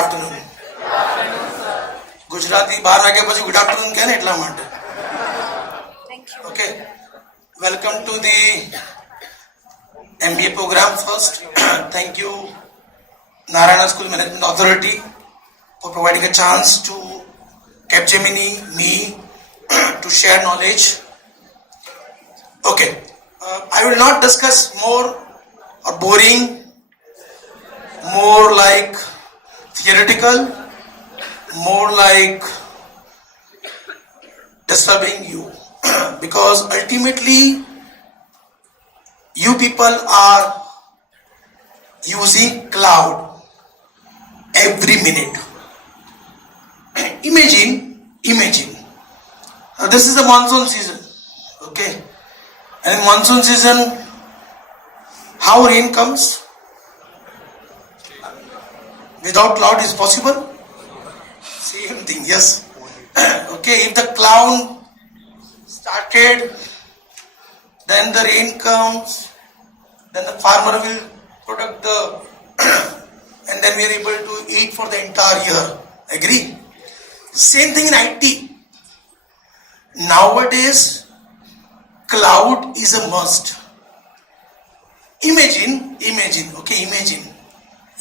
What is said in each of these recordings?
afternoon. Gujarati 12 વાગ્યા પછી good afternoon કહે ને એટલા માટે. Okay. Welcome to the MBA program first. Thank you Narayana School Management Authority for providing a chance to Capgemini, me, to share knowledge. Okay. I will not discuss more or boring, more like theoretical, more like disturbing you. Because ultimately you people are using cloud every minute. Imagine. This is the monsoon season. Okay. And in monsoon season, how rain comes? Without cloud is possible? Same thing, yes. Okay, if the cloud started, then the rain comes, then the farmer will product the and then we are able to eat for the entire year. Agree? Same thing in IT. Nowadays, cloud is a must. Imagine.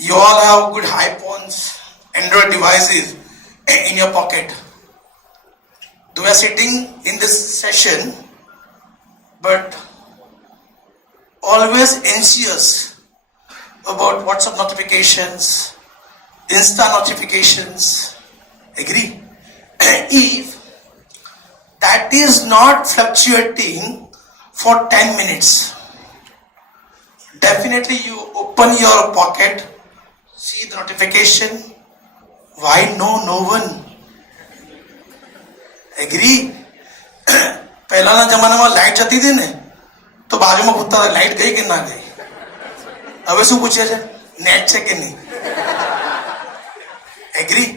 You all have good iPhones, Android devices in your pocket. They are sitting in this session, but always anxious about WhatsApp notifications, Insta notifications. Agree? If that is not fluctuating for 10 minutes, definitely you open your pocket, see the notification. Why no one? Agree? પહેલાના જમાનામાં light જતી હતી ને તો બાજુમાં પૂછતા હતા light ગઈ કે ના ગઈ. હવે શું પૂછે છે? નેટ છે કે નહીં? એગ્રી?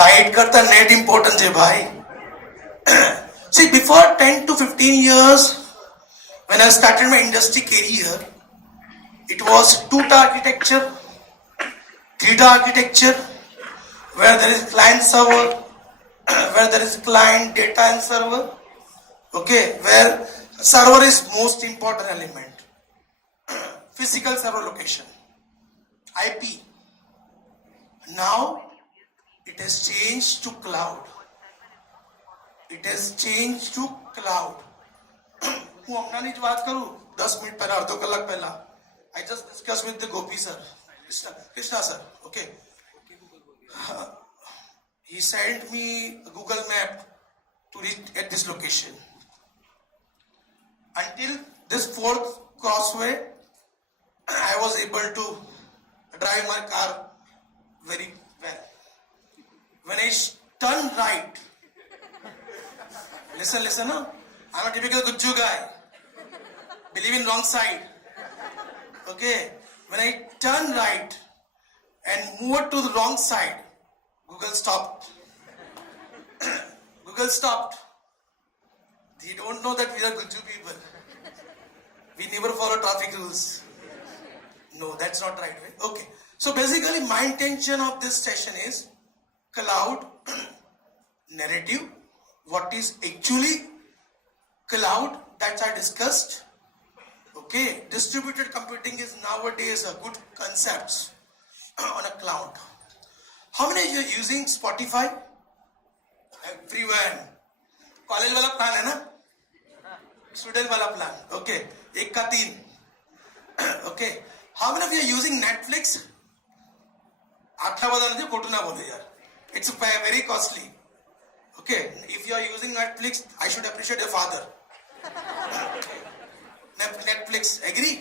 લાઈટ કરતા નેટ ઇમ્પોર્ટન્ટ છે ભાઈ. See, before 10 to 15 years, when I started my industry career, it was 2-tier architecture, 3-tier architecture, where there is client server, where there is client data and server. Okay, where server is most important element. Physical server location, IP. Now it has changed to cloud. હું હમણાંની જ વાત કરું 10 minute પહેલા અડધો કલાક પહેલા I just discussed with the Gopi sir, Krishna sir. Okay. He sent me a Google map to reach at this location. Until this 4th crossway, I was able to drive my car very well. When I turned right, listen, no? I'm a typical Gujju guy. Believe in wrong side. Okay. When I turned right and moved to the wrong side, Google stopped. They don't know that we are Gujju people. We never follow traffic rules. No, that's not right way. Okay. So basically my intention of this session is cloud narrative. What is actually cloud, that I discussed. Okay, distributed computing is nowadays a good concept on a cloud. How many of you are using Spotify? Everyone. College वाला plan है ना? Student वाला plan. Okay, 1 का 3. Okay, how many of you are using Netflix? आठा बता नहीं कोटू ना बोले यार. It's very costly. Okay, if you are using Netflix, I should appreciate your father. Netflix, agree?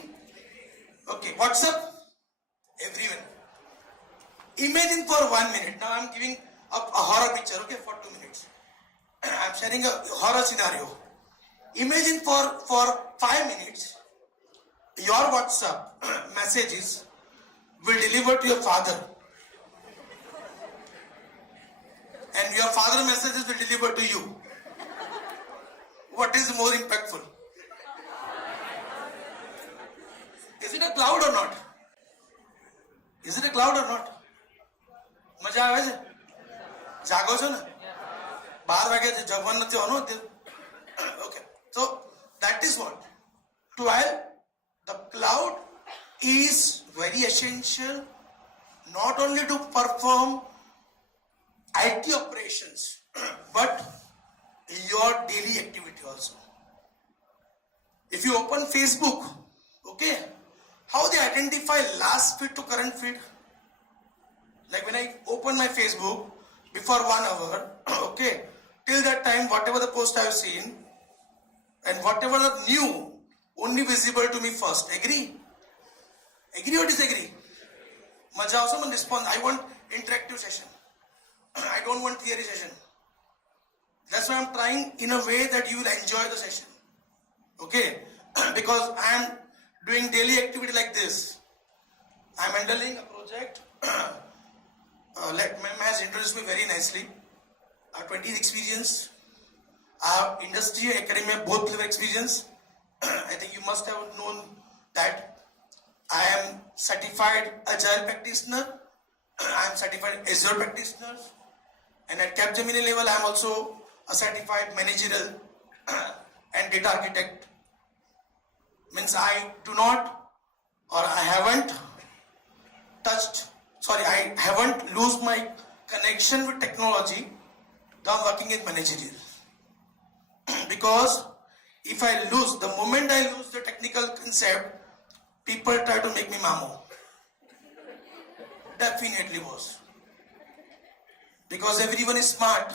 Okay, WhatsApp, everyone. Imagine for 1 minute. Now I'm giving a horror picture, okay, for 2 minutes. I'm sharing a horror scenario. Imagine for 5 minutes, your WhatsApp messages will deliver to your father. And your father messages will deliver to you. What is more impactful? Is it a cloud or not? મજા આવે છે? જાગો છો ને? 12 વાગ્યા છે, જગવાન નથી હોવાનું. Okay, so that is what 12. The cloud is very essential not only to perform IT operations but your daily activity also. If you open Facebook, okay, how they identify last feed to current feed? Like when I open my Facebook before 1 hour, okay, till that time whatever the post I have seen and whatever the new only visible to me first. Agree or disagree? Maja also man respond. I want interactive session. I don't want theory session. That's why I'm trying in a way that you will enjoy the session. Okay, because I am doing daily activity like this. I am handling a project. Ma'am has introduced me very nicely. I have 20 years experience. I have industry and academia both level experience. I think you must have known that I am certified agile practitioner. I am certified Azure practitioner, and at Capgemini level I am also a certified managerial and data architect. Means I do not or I haven't lose my connection with technology. Though I'm working in managerial. Because if I lose, the moment I lose the technical concept, people try to make me mamo. Definitely was. Because everyone is smart.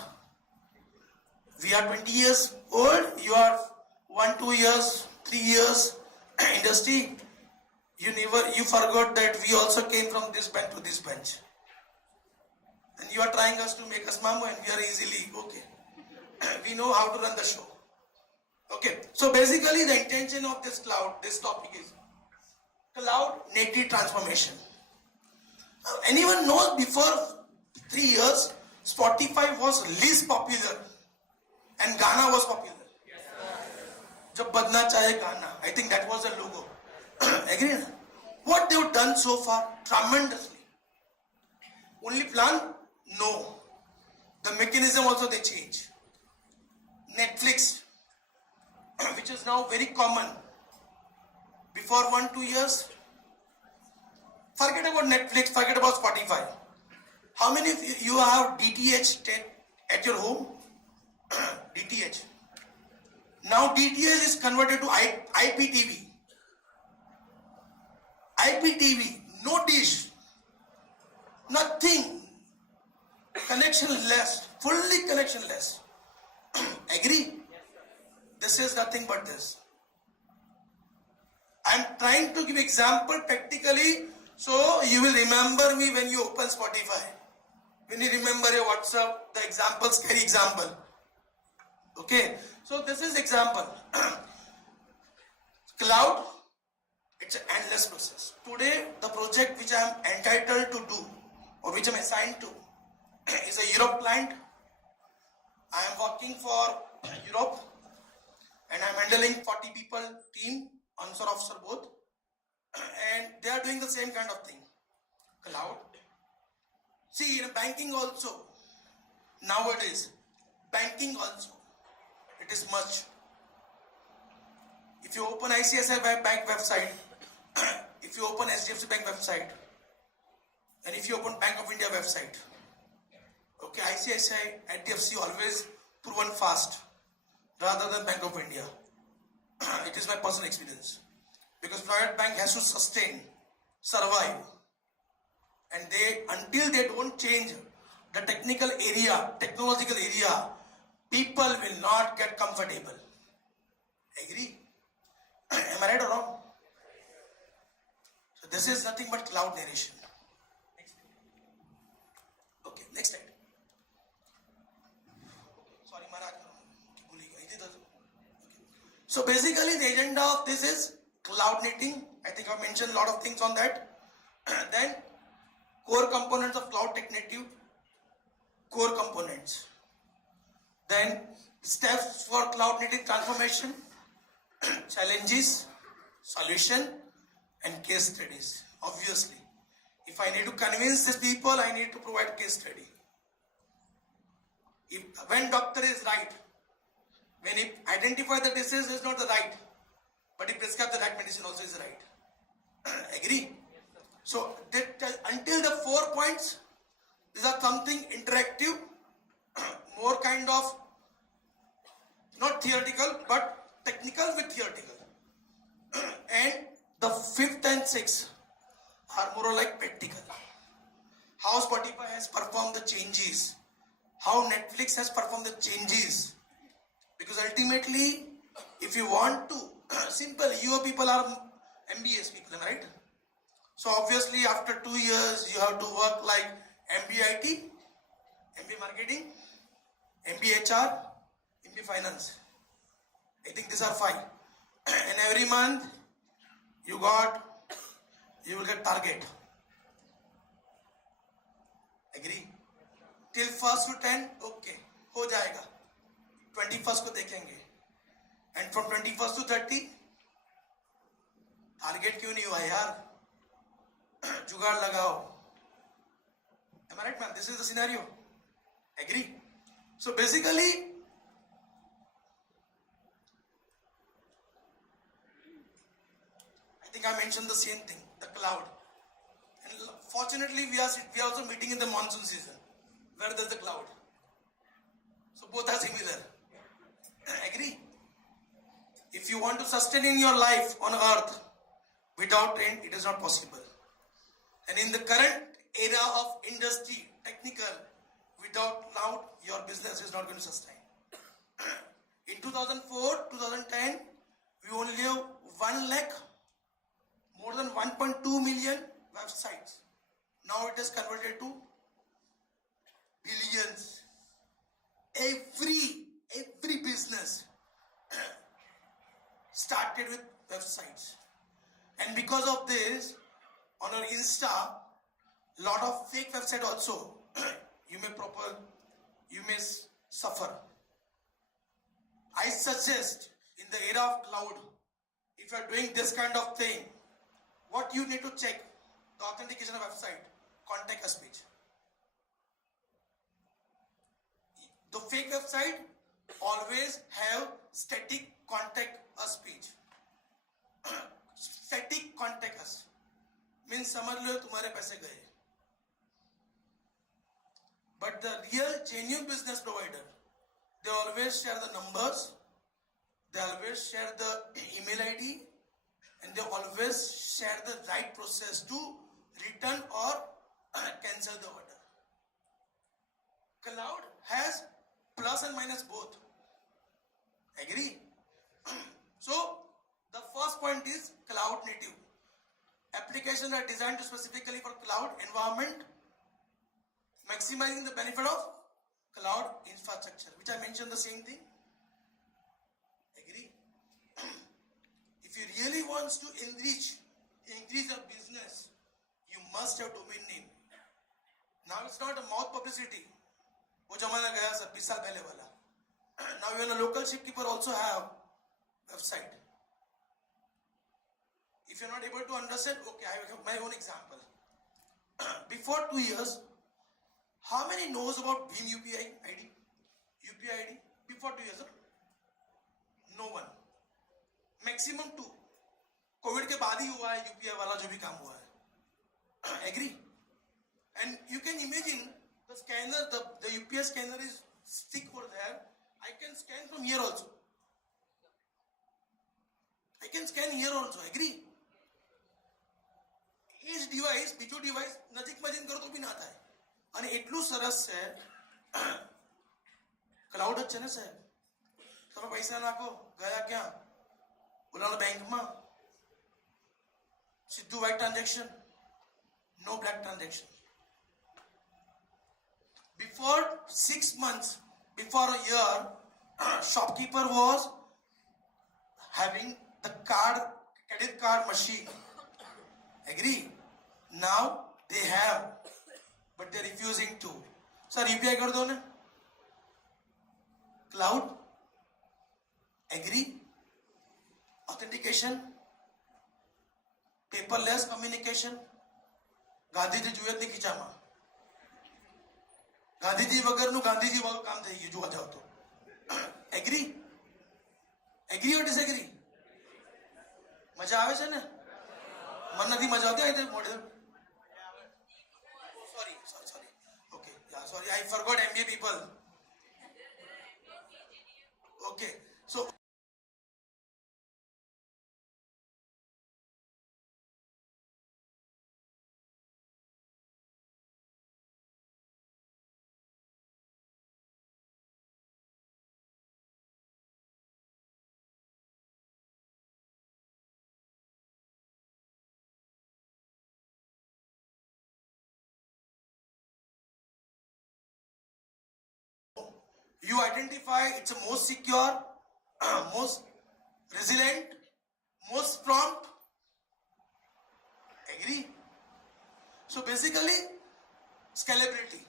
We are 20 years old, you are 1, 2 years, 3 years industry. You forgot that we also came from this bench to this bench. And you are trying us to make us mamo and we are easily, okay. We know how to run the show. Okay, so basically the intention of this topic is cloud native transformation. Anyone knows before 3 years, Spotify was least popular and Ghana was popular. Yes, sir. Jab badna chahe Ghana. I think that was the logo. Agree? What they have done so far? Tremendously. Only plan? No. The mechanism also they change. Netflix, which is now very common. Before 1, 2 years, forget about Netflix, forget about Spotify. How many of you have DTH at your home? DTH. Now DTH is converted to IPTV. IPTV, no dish, nothing, connectionless, fully connectionless. Agree? Yes, sir. This is nothing but this. I am trying to give example practically so you will remember me when you open Spotify. When you remember your WhatsApp, the examples carry example. Okay, so this is example. Cloud, it's an endless process. Today, the project which I am entitled to do or which I am assigned to is a Europe client. I am working for Europe and I am handling 40 people team, onshore offshore both, and they are doing the same kind of thing. Cloud. See, in banking also, nowadays, banking also, it is much. If you open ICICI Bank website, if you open HDFC Bank website, and if you open Bank of India website, okay, ICICI, HDFC always proven fast rather than Bank of India. It is my personal experience. Because private bank has to sustain, survive. And until they don't change the technological area, people will not get comfortable. Agree? Am I right or wrong? So this is nothing but cloud narration. Okay, next slide. Sorry, Maharaj. So basically the agenda of this is cloud native. I think I've mentioned a lot of things on that. Then core components of cloud tech native. Core components. Then steps for cloud native transformation. Challenges, solution, and case studies. Obviously, If I need to convince these people, I need to provide case study. When doctor is right, when he identify the disease is not the right, but he prescribe the right medicine also is right. Agree? So until the 4 points, these are something interactive, more kind of not theoretical but technical with theoretical. And the 5th and 6th are more like practical. How Spotify has performed the changes, how Netflix has performed the changes. Because ultimately, if you want to, simple, you people are MBS people, am I right? So obviously after 2 years, you have to work like MBA IT, MBA Marketing, MBA HR, MBA Finance. I think these are 5. And every month, you will get target. Agree? Till 1st to 10, okay, हो जाएगा. 21st को देखेंगे. And from 21st to 30, target क्यों नहीं हुआ यार? जुगाड़ लगाओ. Am I right, man? This is the scenario. Agree? So basically, I think I mentioned the same thing, the cloud. And fortunately, we are also meeting in the monsoon season, where there's the cloud. So both are similar. Agree? If you want to sustain in your life on earth, without rain, it is not possible. And in the current era of industry, technical, without cloud, your business is not going to sustain. In 2004, 2010, we only have 1 lakh, more than 1.2 million websites. Now it has converted to billions. Every business started with websites. And because of this, on our Insta, lot of fake website also, you may suffer. I suggest in the era of cloud, if you are doing this kind of thing, what you need to check, the authentication of website, contact us page. The fake website always have static contact us page. Static contact us means समझ लो तुम्हारे पैसे गए. But the real genuine business provider, they always share the numbers, they always share the email ID, and they always share the right process to return or cancel the order. Cloud has plus and minus both. Agree? So the first point is cloud native. Applications are designed specifically for cloud environment, maximizing the benefit of cloud infrastructure, which I mentioned the same thing. Agree? If you really want to increase your business, you must have domain name. Now it's not a mouth publicity. वो जमाना गया sir 20 साल पहले वाला. Now even a local shopkeeper also have website. If you're not able to understand, okay, I have my own example. Before 2 years, how many knows about Bhim UPI ID? UPI ID? Before 2 years, no one. Maximum 2. Covid के बाद ही हुआ है UPI वाला जो भी काम हुआ है. Agree? And you can imagine the scanner, the UPI scanner is stick over there. I can scan from here also. I can scan here also. Agree? એ જ ડિવાઇસ બીજો ડિવાઇસ નજીકમાં જઈને કરો તો બી ના થાય. અને એટલું સરસ છે ક્લાઉડ જ છે ને સાહેબ. તમે પૈસા નાખો ગયા ક્યાં ઓલાના બેંકમાં સીધું white transaction, no black transaction. Before 6 months, before a year, shopkeeper was having the credit card machine. Agree? Now they have, but they're refusing to. Sir, UPI कर दो ना. Cloud. Agree? Authentication. Paperless communication. Gandhiji જોઈએ જ ખીચામાં. ગાંધીજી વગરનું ગાંધીજી વાળું કામ થઈ ગયું જોવા જાવ તો. એગ્રી? એગ્રી ઓર ડિસએગ્રી? મજા આવે છે ને? મને નથી મજા આવતી અહીં model. Sorry. Okay, yeah, sorry, I forgot MBA people. Okay, so you identify it's a most secure, most resilient, most prompt. Agree? So basically, scalability.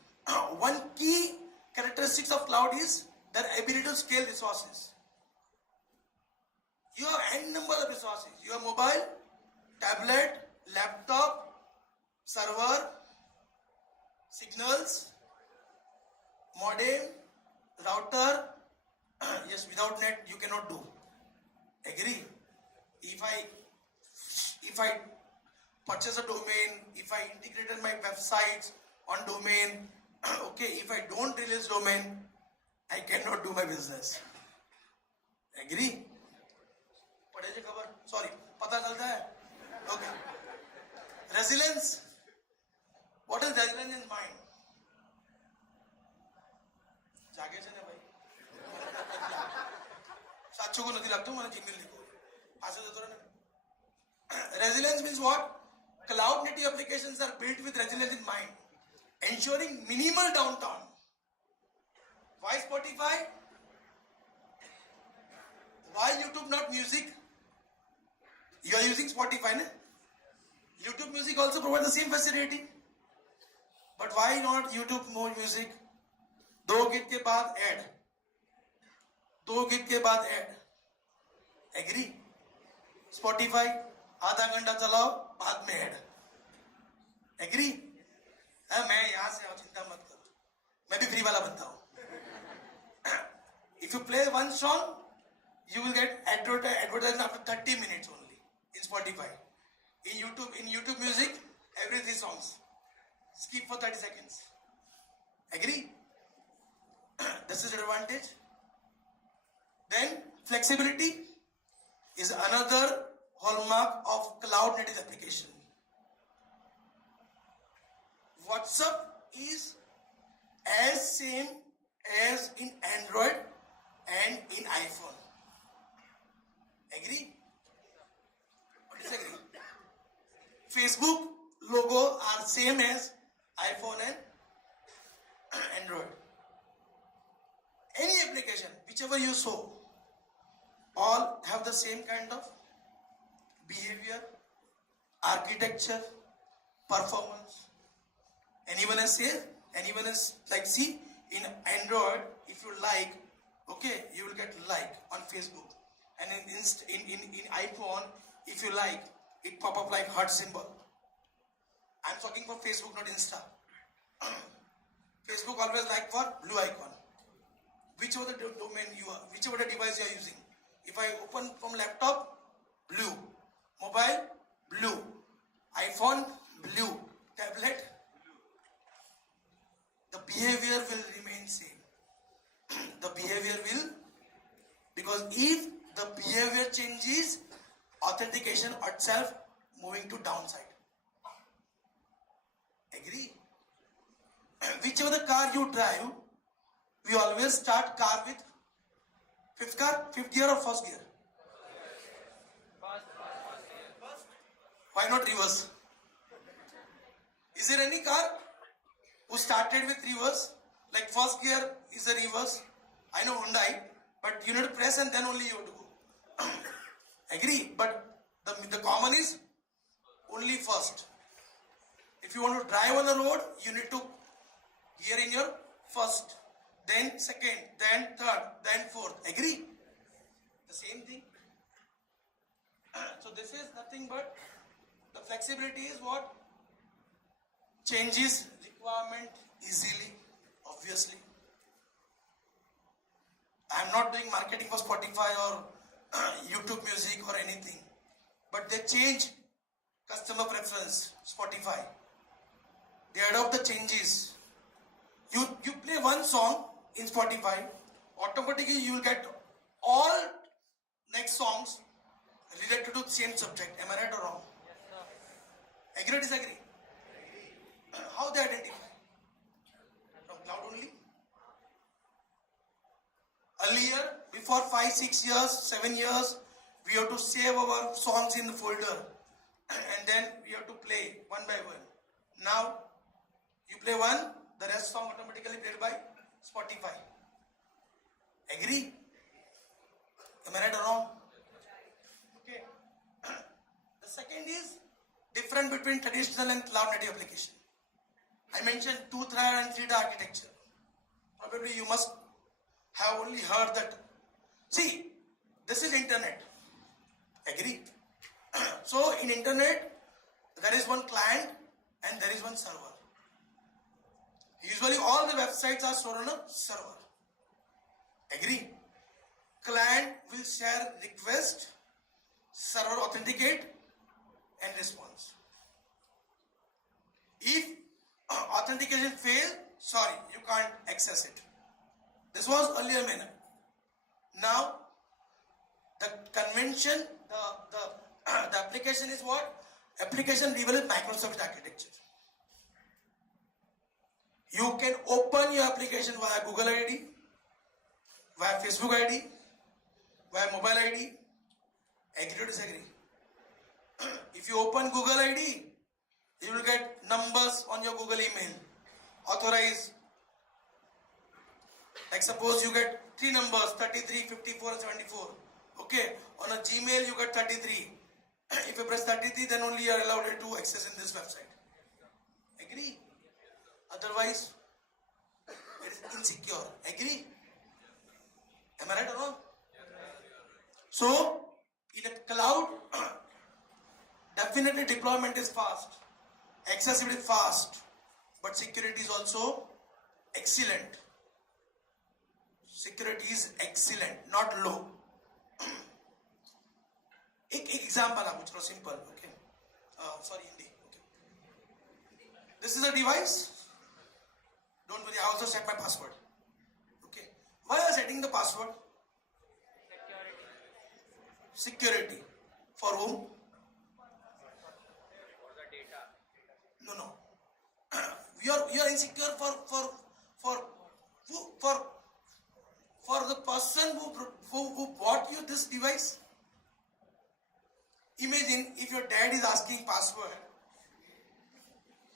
One key characteristics of cloud is their ability to scale resources. You have n number of resources. You have mobile, tablet, laptop, server, signals, modem, router. Yes, without net you cannot do. Agree? If I purchase a domain, if I integrated my websites on domain, okay, if I don't release domain, I cannot do my business. Agree? पढ़े जे खबर? Sorry, पता चलता है? Okay. Resilience. What is resilience in mind? જાગે છે ને ભાઈ? સાચું કો નથી લાગતું મને જિંગલ લીધું પાછો જતો રહે ને. Resilience means what? Cloud native applications are built with resilience in mind, ensuring minimal downtime. Why Spotify? Why YouTube not music? You are using Spotify, ne? YouTube music also provides the same facility. But why not YouTube more music? 2 गीत के बाद add, 2 गीत के बाद add. Agree? Spotify आधा घंटा चलाओ बाद में ऐड. एग्री? मैं यहां से चिंता मत करो, मैं भी फ्री वाला बनता हूं. If you play one song, you will get advertisement after 30 minutes only in Spotify. In YouTube music, every 3 songs. Skip for 30 seconds. Agree? This is the advantage. Then flexibility is another hallmark of cloud native application. WhatsApp is as same as in Android and in iPhone. Agree or disagree? Facebook logo are same as iPhone and Android. Any application, whichever you saw, all have the same kind of behavior, architecture, performance. Anyone has like, see, in Android, if you like, okay, you will get like on Facebook. And in iPhone, if you like, it pop up like heart symbol. I'm talking for Facebook, not Insta. Facebook always like for blue icon. Whichever the domain you are, whichever the device you are using. If I open from laptop, blue. Mobile, blue. iPhone, blue. Tablet, the behavior will remain same. The behavior will, because if the behavior changes, authentication itself moving to downside. Agree? Whichever the car you drive, we always start car with fifth gear or first gear? First. Why not reverse? Is there any car who started with reverse? Like first gear is a reverse. I know Hyundai, but you need to press and then only you have to go. Agree? But the common is only first. If you want to drive on the road, you need to gear in your first, then second, then third, then fourth. Agree? The same thing. So this is nothing but the flexibility is what? changes requirement easily, obviously. I am not doing marketing for Spotify or YouTube music or anything, but they change customer preference, Spotify. They adopt the changes. You play one song in Spotify, automatically you will get all next songs related to the same subject. Am I right or wrong? Yes, sir. Agree or disagree? How they identify? From cloud only? Earlier, before 5, 6 years, 7 years, we have to save our songs in the folder and then we have to play one by one. Now, you play one, the rest song automatically played by Spotify. Agree? Am I right or wrong? Okay. The second is difference between traditional and cloud native application. I mentioned 2-tier and 3-tier architecture. Probably you must have only heard that. See, this is internet. Agree? So in internet, there is one client and there is one server. Usually all the websites are stored on a server. Agree? Client will share request, server authenticate and response. If authentication fail, sorry, you can't access it. This was earlier manner. Now, the convention, the application is what? Application developed Microsoft architecture. You can open your application via Google ID, via Facebook ID, via mobile ID. Agree or disagree? If you open Google ID, you will get numbers on your Google email. Authorize. Like suppose you get 3 numbers, 33, 54 and 74. Okay. On a Gmail you get 33. If you press 33, then only you are allowed to access in this website. Agree? Otherwise, it is insecure. Agree? Am I right or wrong? So, in a cloud, definitely deployment is fast, accessibility is fast, but security is also excellent. Security is excellent, not low. एक example आप पूछ रहा simple okay sorry Hindi okay this is a device don't worry I also set my password okay why are setting the password security for whom For the data. no we are insecure for the person who bought you this device. Imagine if your dad is asking password,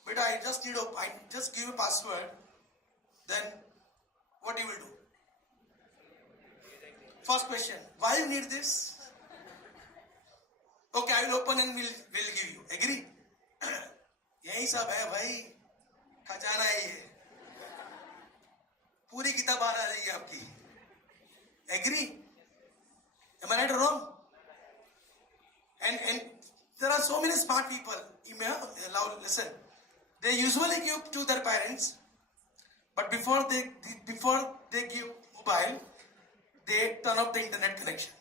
but I just give a password, then what you will do? First question, why you need this? Okay, I will open and will give you. Agree? यही सब है भाई, खजाना ही है, पूरी किताब आ रही है आपकी. Agree? Am I right or wrong? And there are so many smart people. Listen, they usually give to their parents, but before they give mobile, they turn off the internet connection.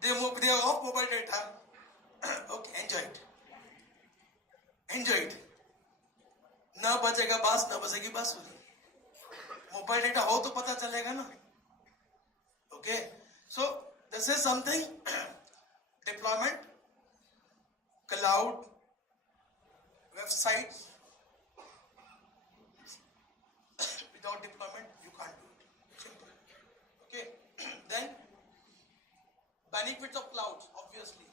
They are off mobile data. Okay, enjoy it. ना बजेगा बास, ना बजेगी बांसुरी. Mobile data हो तो पता चलेगा ना. Okay, so this is something deployment, cloud, websites. Without deployment, you can't do it. Simple. Okay, then benefits of cloud. Obviously,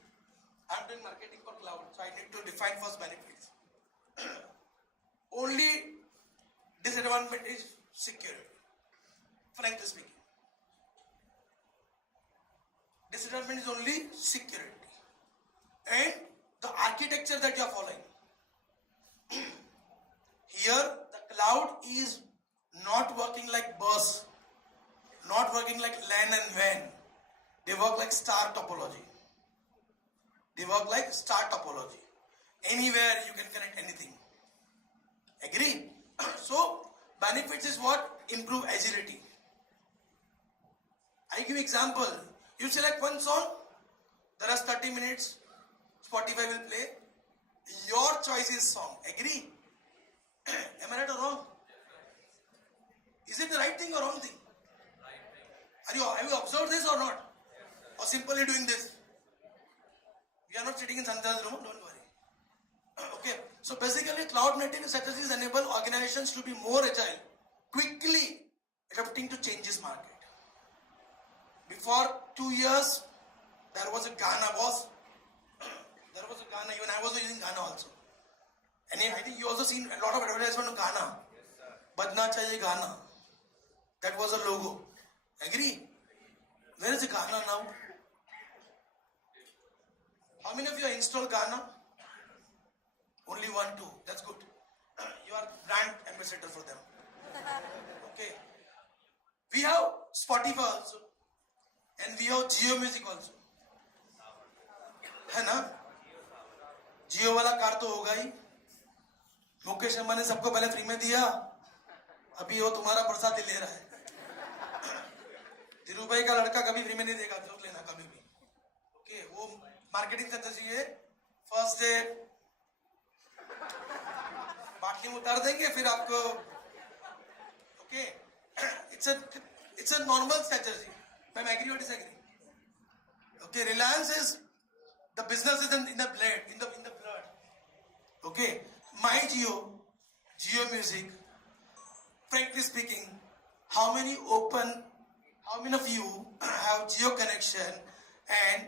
I'm doing marketing for cloud, so I need to define first benefits. Only disadvantage is security. Frankly speaking. Disadvantage is only security and the architecture that you are following. Here the cloud is not working like bus, not working like LAN and WAN. They work like star topology. They work like star topology. Anywhere you can connect anything. Agree? So benefits is what? Improve agility. I give example. You select one song, there are 30 minutes, Spotify will play. Your choice is song. Agree? Am I right or wrong? Is it the right thing or wrong thing? Have you observed this or not? Or simply doing this? We are not sitting in Santa's room, don't worry. Okay, so basically cloud native strategies enable organizations to be more agile, quickly adapting to changes market. Before 2 years, there was a Ghana boss. There was a Ghana, even I was using Ghana also. And I think you also seen a lot of advertisement on Ghana. Yes, sir. Badna chahiye Ghana. That was a logo. Agree? Where is the Ghana now? How many of you have installed Ghana? Only 1, 2. That's good. You are brand ambassador for them. Okay. We have Spotify also. And we have Jio Music also. है ना? जियो वाला car तो होगा ही. मुकेश अंबानी सबको पहले free में दिया. अभी वो तुम्हारा प्रसाद ले रहा है. धीरूभाई का लड़का कभी फ्री में नहीं देगा. जो लेना कभी भी. ओके, वो मार्केटिंग करना चाहिए. फर्स्ट डे बाटली में उतार देंगे, फिर आपको. Okay, it's a normal strategy. I agree or disagree? Okay, Reliance is the business is in the blood, in the blood. Okay, my Jio Music. Frankly speaking, how many of you have Jio connection and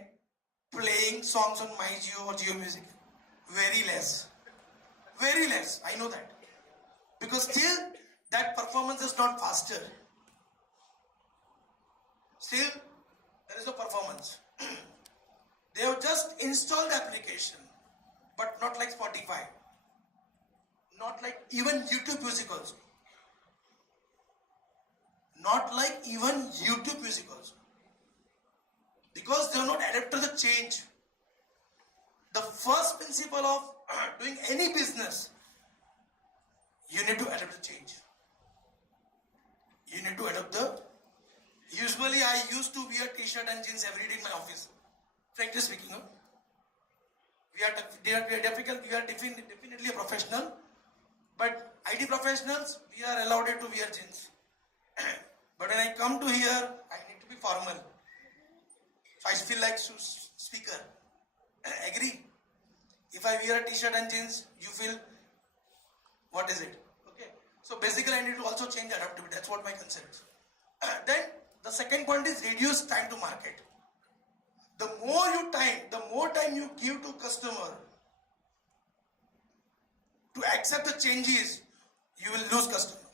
playing songs on my Jio or Jio Music? Very less. Very less. I know that. Because still that performance is not faster. Still, there is no performance. They have just installed the application, but not like Spotify, not like even YouTube Music also. Not like even YouTube Music also. Because they are not adapted to the change. The first principle of doing any business, you need to adapt the change. You need to adapt the. Usually I used to wear t-shirt and jeans every day in my office. Frankly speaking, we are definitely a professional, but IT professionals, we are allowed to wear jeans. But when I come to here, I need to be formal. So I feel like speaker. Agree? If I wear a t-shirt and jeans, you feel, what is it? Okay. So basically I need to also change adaptability. That's what my concept. Then the second point is reduce time to market. The more time you give to customer to accept the changes, you will lose customer.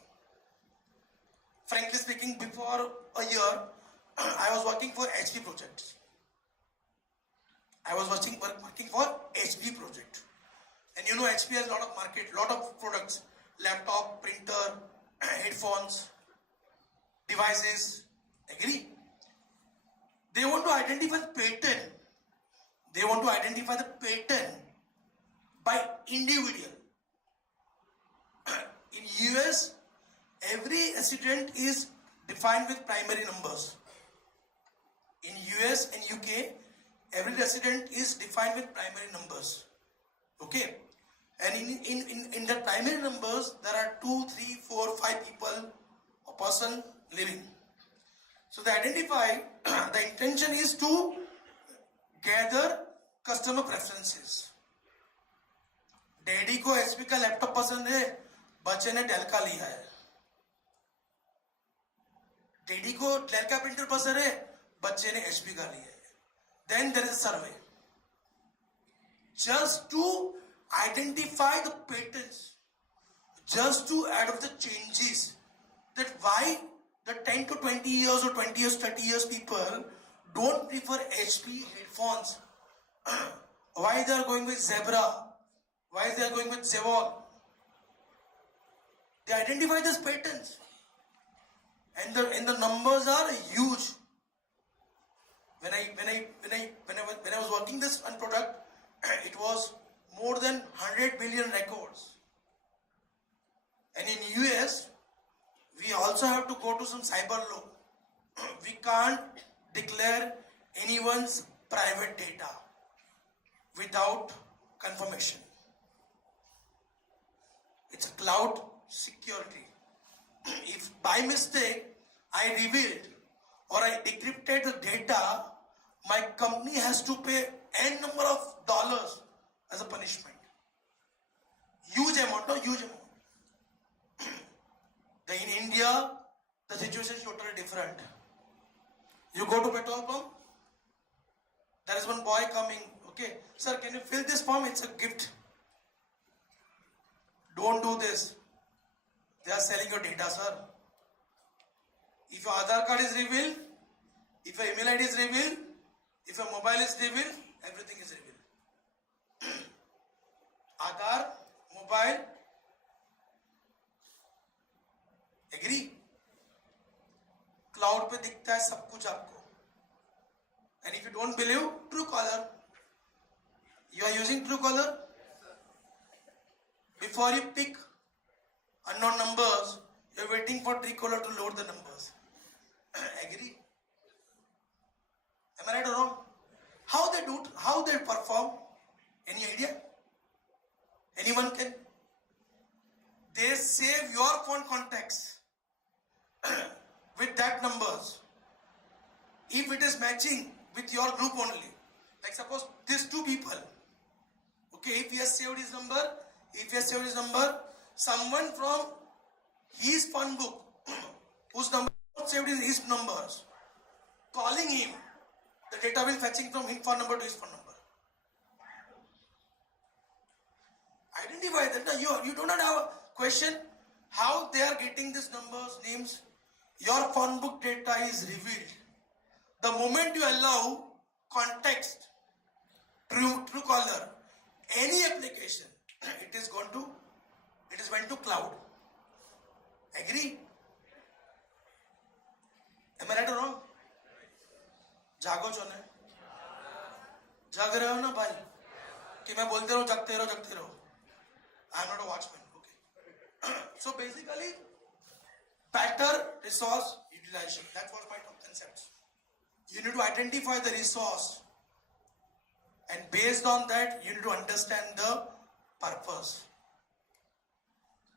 Frankly speaking, before a year, I was working for HP project. I was working for HP project. And you know HP has a lot of market, lot of products. Laptop, printer, headphones, devices. Agree? They want to identify the pattern. They want to identify the pattern by individual. In US, every resident is defined with primary numbers. In US and UK, every resident is defined with primary numbers. Okay? And in the primary numbers, there are 2, 3, 4, 5 people or person living. So they identify, the intention is to gather customer preferences. Daddy को HP का laptop पसंद है, बच्चे ने del का लिया है. Daddy को डेल का प्रिंटर पसंद है, बच्चे ने एचपी का लिया है. Then there is a survey. Just to identify the patterns, just to add up the changes, that why the 10 to 20 years or 20 years, 30 years people don't prefer HP headphones. Why they are going with Zebra? Why they are going with Zevon? They identify these patterns, and the numbers are huge. When I was working this one product, it was more than 100 billion records. And in US, we also have to go to some cyber law. We can't declare anyone's private data without confirmation. It's a cloud security. If by mistake I revealed or I decrypted the data, my company has to pay n number of dollars as a punishment. Huge amount, no huge amount. In India, the situation is totally different. You go to petrol pump, there is one boy coming, okay, sir, can you fill this form? It's a gift. Don't do this. They are selling your data, sir. If your Aadhaar card is revealed, if your email ID is revealed, if your mobile is revealed, everything is revealed. Aadhaar, mobile, agree? Cloud पे दिखता है सब कुछ आपको. And if you don't believe, Truecaller. You are using Truecaller? Before you pick unknown numbers, you are waiting for Truecaller to load the numbers. Agree? Am I right or wrong? How they do? How they perform? Any idea? Anyone can? They save your phone contacts with that numbers. If it is matching with your group only, like suppose these two people, okay, if he has saved his number, someone from his phone book, whose number saved in his numbers, calling him, the data will fetching from his phone number to his phone number. Identify that. Now you do not have a question how they are getting these numbers, names. Your phone book data is revealed. The moment you allow context, Truecaller, any application, it is went to cloud. Agree? Am I right or wrong? जागो जो ने जाग रहे हो ना भाई कि मैं बोलते रहो जगते रहो. I am not a watchman. Okay. So basically, better resource utilization. That was my top concepts. You need to identify the resource, and based on that, you need to understand the purpose.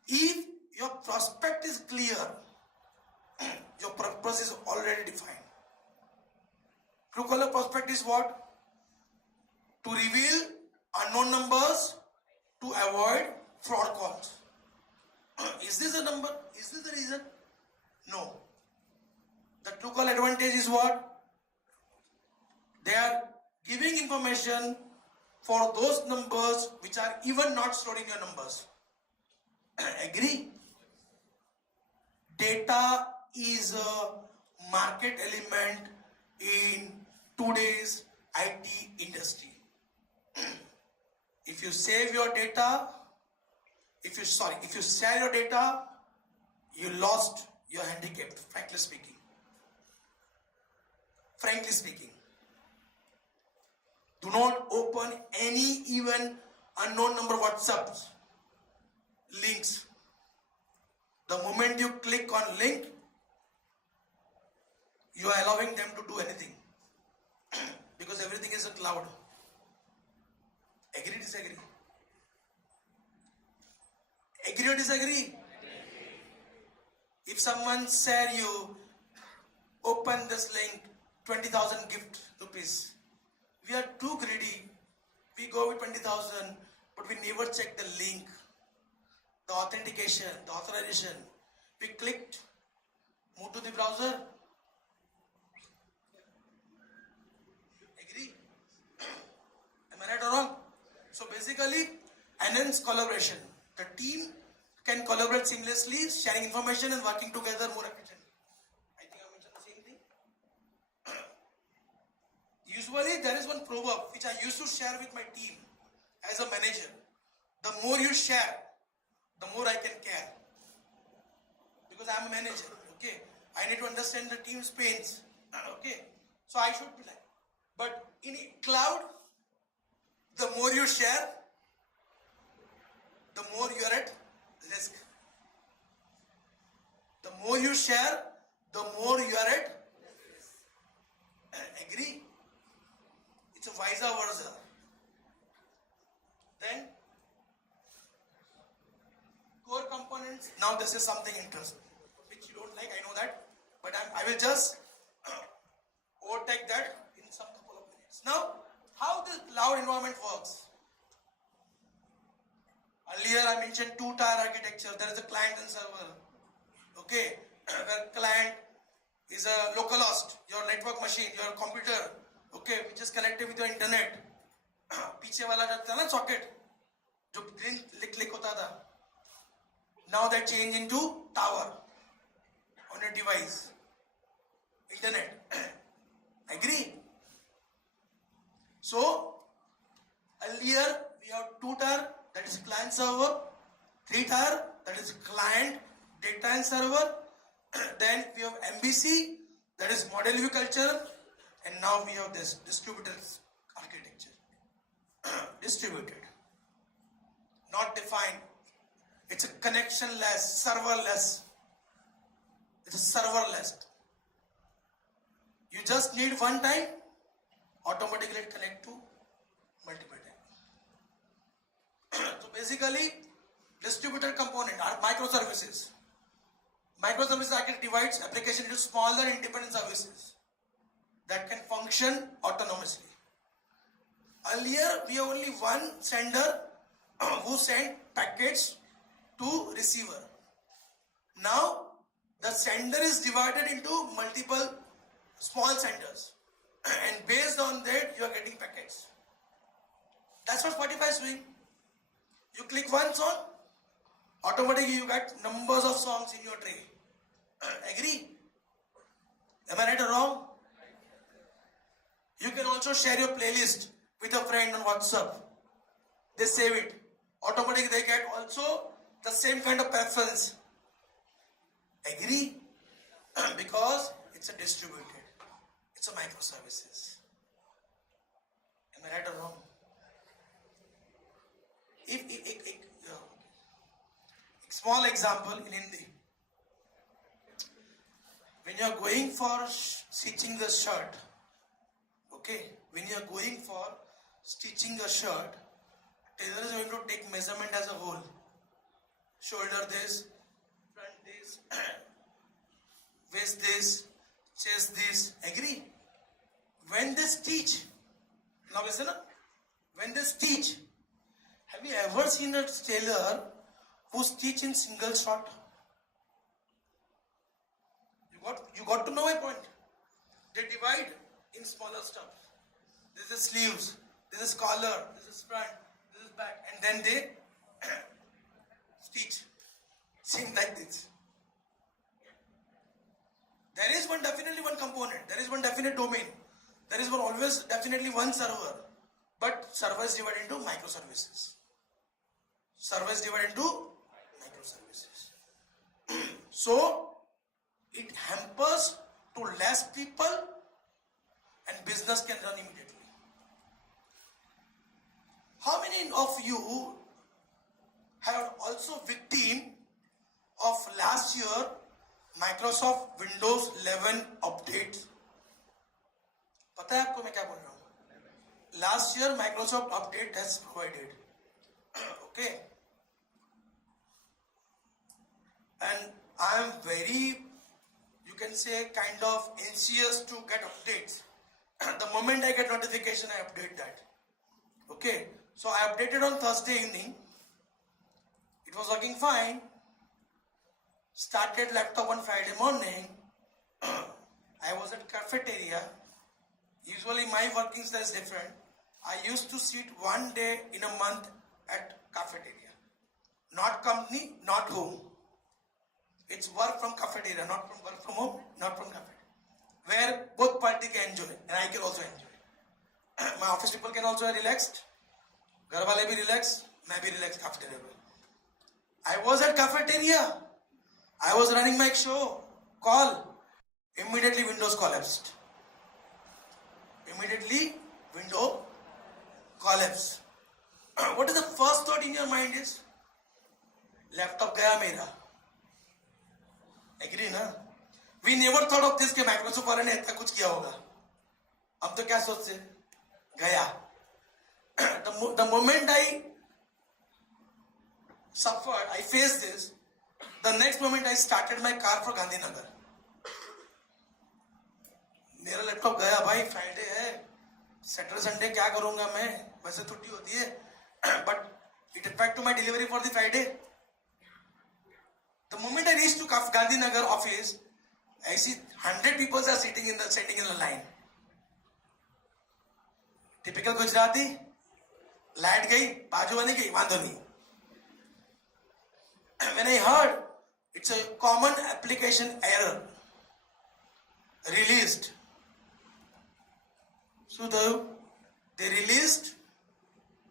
If your prospect is clear, your purpose is already defined. Truecaller prospect is what? To reveal unknown numbers to avoid fraud calls. Is this a number? Is this the reason? No. The Truecaller advantage is what? They are giving information for those numbers which are even not stored in your numbers. Agree? Data is a market element in today's IT industry. If you save your data, if you share your data, you lost your handicap, frankly speaking. Do not open any even unknown number WhatsApps links. The moment you click on link, you are allowing them to do anything because everything is a cloud. Agree, disagree? Agree or disagree? If someone share you, open this link, 20,000 gift rupees. We are too greedy. We go with 20,000, but we never check the link, the authentication, the authorization. We clicked, move to the browser. Agree? Am I right or wrong? So basically, enhance collaboration. The team can collaborate seamlessly, sharing information and working together more efficiently. I think I mentioned the same thing. Usually there is one proverb which I used to share with my team as a manager. The more you share, the more I can care. Because I am a manager, okay? I need to understand the team's pains, okay? So I should be like. But in cloud, The more you share, the more you are at risk. The more you share, the more you are at agree? It's a vice versa. Then core components. Now this is something interesting, which you don't like, I know that, but I will just overtake that in some couple of minutes. Now, how this cloud environment works. Earlier I mentioned two-tier architecture. There is a client and server. Okay, where client is a local host, your network machine, your computer, okay, which is connected with your internet. पीछे वाला जो था ना socket जो green click होता था. Now that change into tower on your device, internet. Agree? So earlier we have two-tier, that is client server, three-tier, that is client, data and server. Then we have MVC, that is model view culture, and now we have this distributed architecture. Distributed, not defined. It's a connectionless, serverless. It's a serverless. You just need one time, automatically connect to multiple times. So basically, distributed component are microservices. Microservices architecture divides application into smaller independent services that can function autonomously. Earlier, we have only one sender who sent packets to receiver. Now, the sender is divided into multiple small senders, and based on that, you are getting packets. That's what Spotify is doing. You click one song, automatically you get numbers of songs in your tray. Agree? Am I right or wrong? You can also share your playlist with a friend on WhatsApp. They save it. Automatically they get also the same kind of preference. Agree? Because it's a distributed. It's a microservices. Am I right or wrong? Small example in Hindi. When you are going for stitching the shirt, okay, when you are going for stitching a shirt, tailor is going to take measurement as a whole. Shoulder this, front this, waist this, chest this. Agree? When they stitch, now listen up. When they stitch, have you ever seen a tailor who stitch in single shot? You got to know my point. They divide in smaller stuff. This is sleeves, this is collar, this is front, this is back, and then they stitch. Seem like this. There is definitely one component. There is one definite domain. There is always definitely one server. But server is divided into microservices. Server is divided into microservices. So it hampers to less people and business can run immediately. How many of you have also victim of last year Microsoft Windows 11 updates? पता है आपको मैं क्या बोल रहा हूँ? Last year Microsoft update has provided. Okay. And I am very, you can say, kind of anxious to get updates. The moment I get notification, I update that. Okay. So I updated on Thursday evening. It was working fine. Started laptop on Friday morning. I was at cafeteria. Usually my working style is different. I used to sit one day in a month at cafeteria. Not company, not home. It's work from cafeteria, not from work from home, not from cafeteria. Where both party can enjoy and I can also enjoy. My office people can also relaxed. घर वाले भी relaxed, मैं भी relaxed cafeteria. I was at cafeteria. I was running my show. Call. Immediately Windows collapsed. Immediately window collapsed. what is the first thought in your mind is laptop गया मेरा. Agree ना. We never thought of this के Microsoft वाले ने इतना कुछ किया होगा. अब तो क्या सोचते गया. the moment I suffered, I faced this. The next moment I started my car for Gandhinagar. मेरा लैपटॉप गया भाई. फ्राइडे है, सैटरडे संडे क्या करूंगा मैं, वैसे छुट्टी होती है, but it affect to my delivery for the Friday. The moment I reach to Gandhinagar office, I see 100 people are sitting in the line. Typical Gujarati. Light गई, बाजू वाली गई, वांधो नहीं. When I heard it's a common application error released, so they released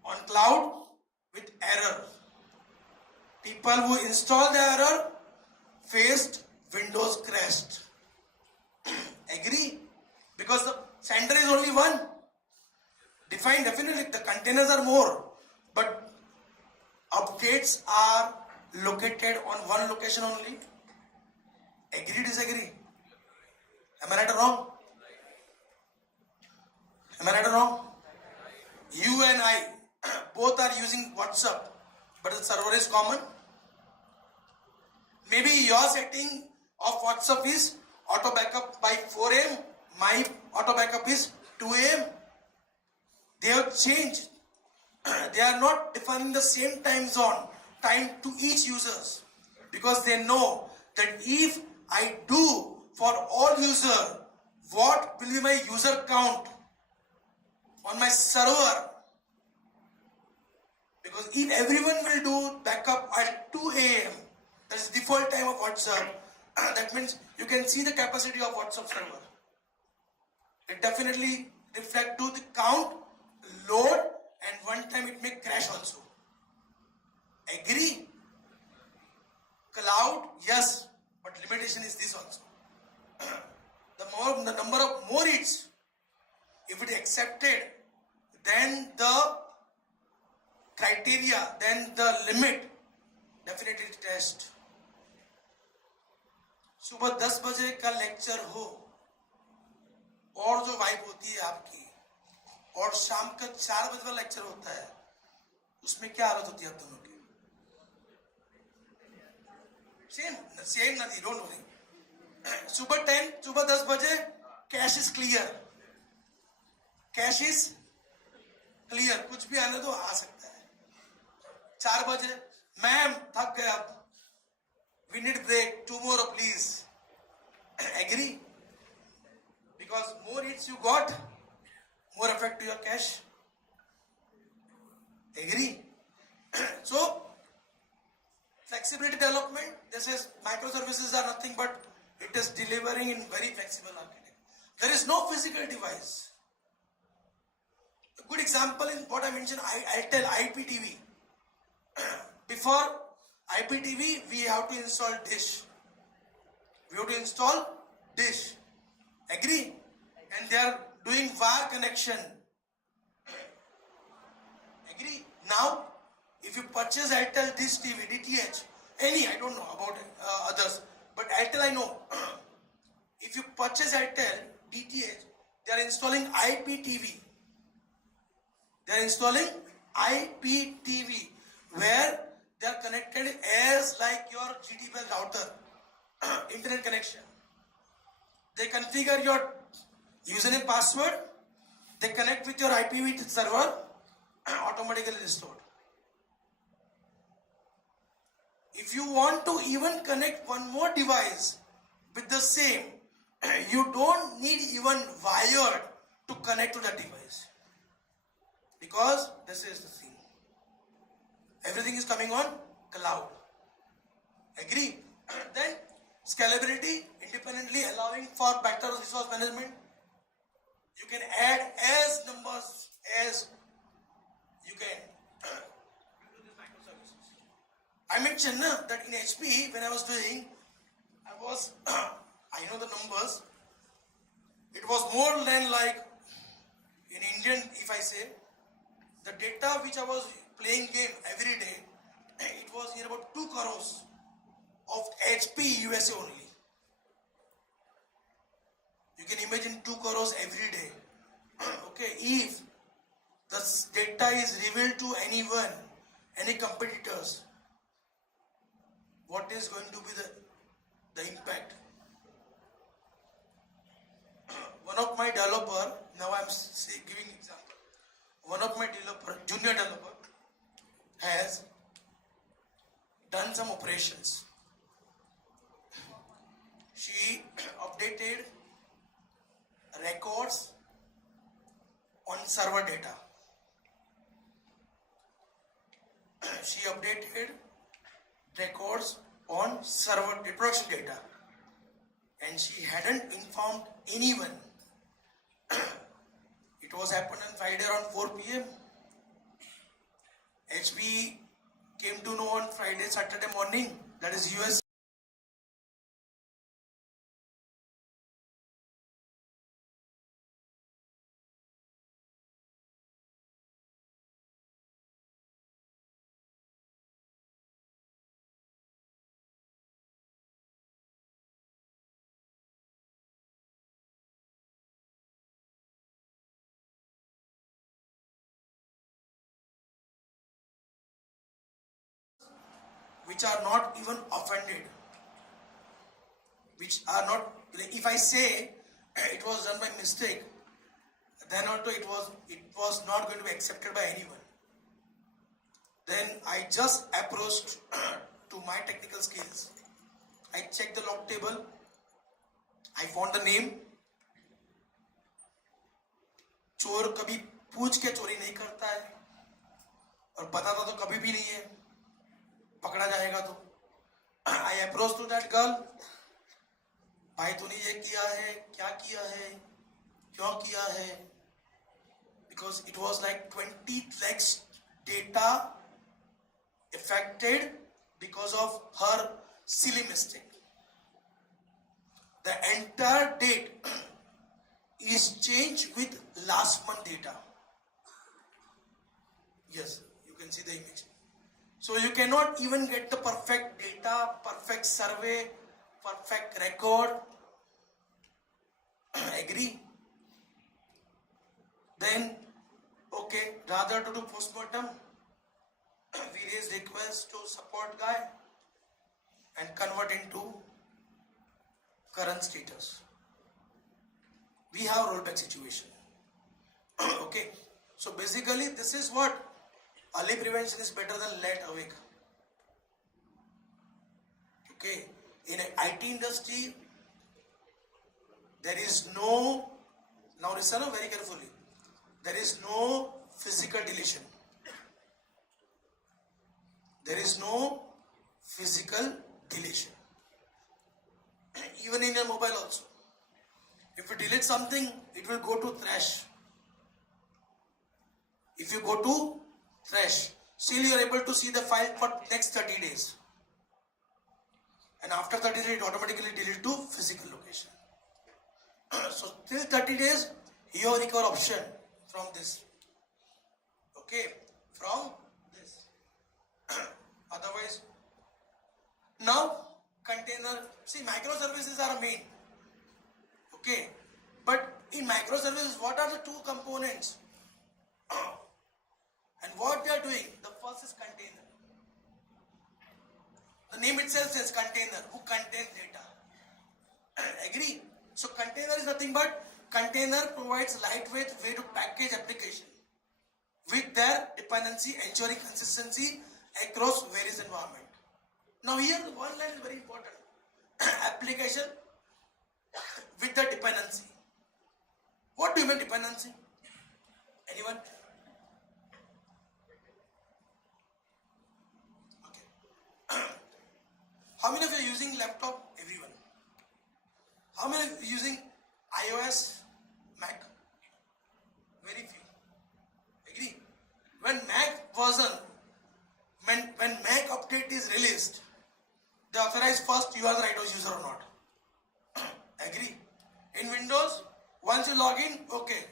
on cloud with error. People who installed the error faced Windows crashed. Agree? Because the sender is only one. Defined definitely, the containers are more, but updates are located on one location only. Agree, disagree? Am I right or wrong? Am I right or wrong? You and I both are using WhatsApp, but the server is common. Maybe your setting of WhatsApp is auto backup by 4 a.m. My auto backup is 2 a.m. They have changed. They are not defining the same time to each users, because they know that if I do for all user, what will be my user count on my server? Because if everyone will do backup at 2 a.m., that is default time of WhatsApp, that means you can see the capacity of WhatsApp server. It definitely reflect to the count, load, and one time it may crash also. Agree? Cloud, yes, but limitation is this also. The number of more hits, if it is accepted, then the criteria, then the limit, definitely test. सुबह 10 बजे का lecture हो और जो vibe होती है आपकी, और शाम का 4 बजे का लेक्चर होता है, उसमें क्या हालत होती है आप दोनों की? सेम नहीं, डोंट वरी. सुबह 10 बजे cash is clear. Cash is clear, कुछ भी आने दो, आ सकता है. 4 बजे मैम थक गए, अब we need break, tomorrow please. Agree? Because more hits you got, more effect to your cache. Agree? So flexibility development, this is microservices are nothing but it is delivering in very flexible architecture. There is no physical device. A good example in what I mentioned, I'll tell IPTV. Before IPTV, we have to install dish. We have to install dish. Agree? And they are doing wire connection. Agree? Now, if you purchase Airtel Dish TV, DTH, any, I don't know about others, but Airtel I know. If you purchase Airtel DTH, they are installing IPTV. They are installing IPTV, where they are connected as like your GTPL router, internet connection. They configure your username, password, they connect with your IPv server, automatically restored. If you want to even connect one more device with the same, you don't need even wired to connect to that device, because this is the thing. Everything is coming on cloud. Agree? Then scalability, independently allowing for better resource management. You can add as numbers as you can. I mentioned that in HP, when I was doing, I know the numbers. It was more than like in Indian, if I say, the data which I was playing game every day, it was near about 2 crores of HP USA only. You can imagine 2 crores every day. Okay, if the data is revealed to anyone, any competitors, what is going to be the impact? One of my developer, now I'm giving example. One of my developer, junior developer, has done some operations. She updated records on server data. She updated records on server production data, and she hadn't informed anyone. It was happened on Friday around 4 p.m. HP came to know on Friday, Saturday morning, that is US. Which are not even offended, which are not, if I say it was done by mistake, then also it was not going to be accepted by anyone. Then I just approached to my technical skills. I checked the log table, I found the name. चोर कभी पूछ के चोरी नहीं करता है, और बताता तो कभी भी नहीं है, पकड़ा जाएगा तो. I approached to that girl. भाई तूने ये किया है, क्या किया है, क्यों किया है? Because it was like 20 lakhs data affected because of her silly mistake. The entire date is changed with last month data. Yes, you can see the image. So you cannot even get the perfect data, perfect survey, perfect record. Agree? Then, okay, rather to do postmortem, we raise request to support guy and convert into current status. We have rollback situation. Okay, so basically this is what early prevention is better than late awake. Okay, in an IT industry, there is no, now listen very carefully, there is no physical deletion. There is no physical deletion. Even in your mobile also. If you delete something, it will go to trash. If you go to trash, still you are able to see the file for next 30 days. And after 30 days, it automatically delete to physical location. So till 30 days, you recover option from this. Okay, from this. Otherwise, now container, see microservices are main. Okay, but in microservices, what are the two components? And what they are doing? The first is container. The name itself says container, who contains data. Agree? So container is nothing but container provides lightweight way to package application with their dependency, ensuring consistency across various environment. Now here one line is very important. Application with the dependency. What do you mean dependency? Anyone? Okay. How many of you are using laptop? Everyone. How many are using iOS, Mac? Very few. Agree? When Mac version, when Mac update is released, they authorize first you are the right user or not. Agree? In Windows, once you log in, okay,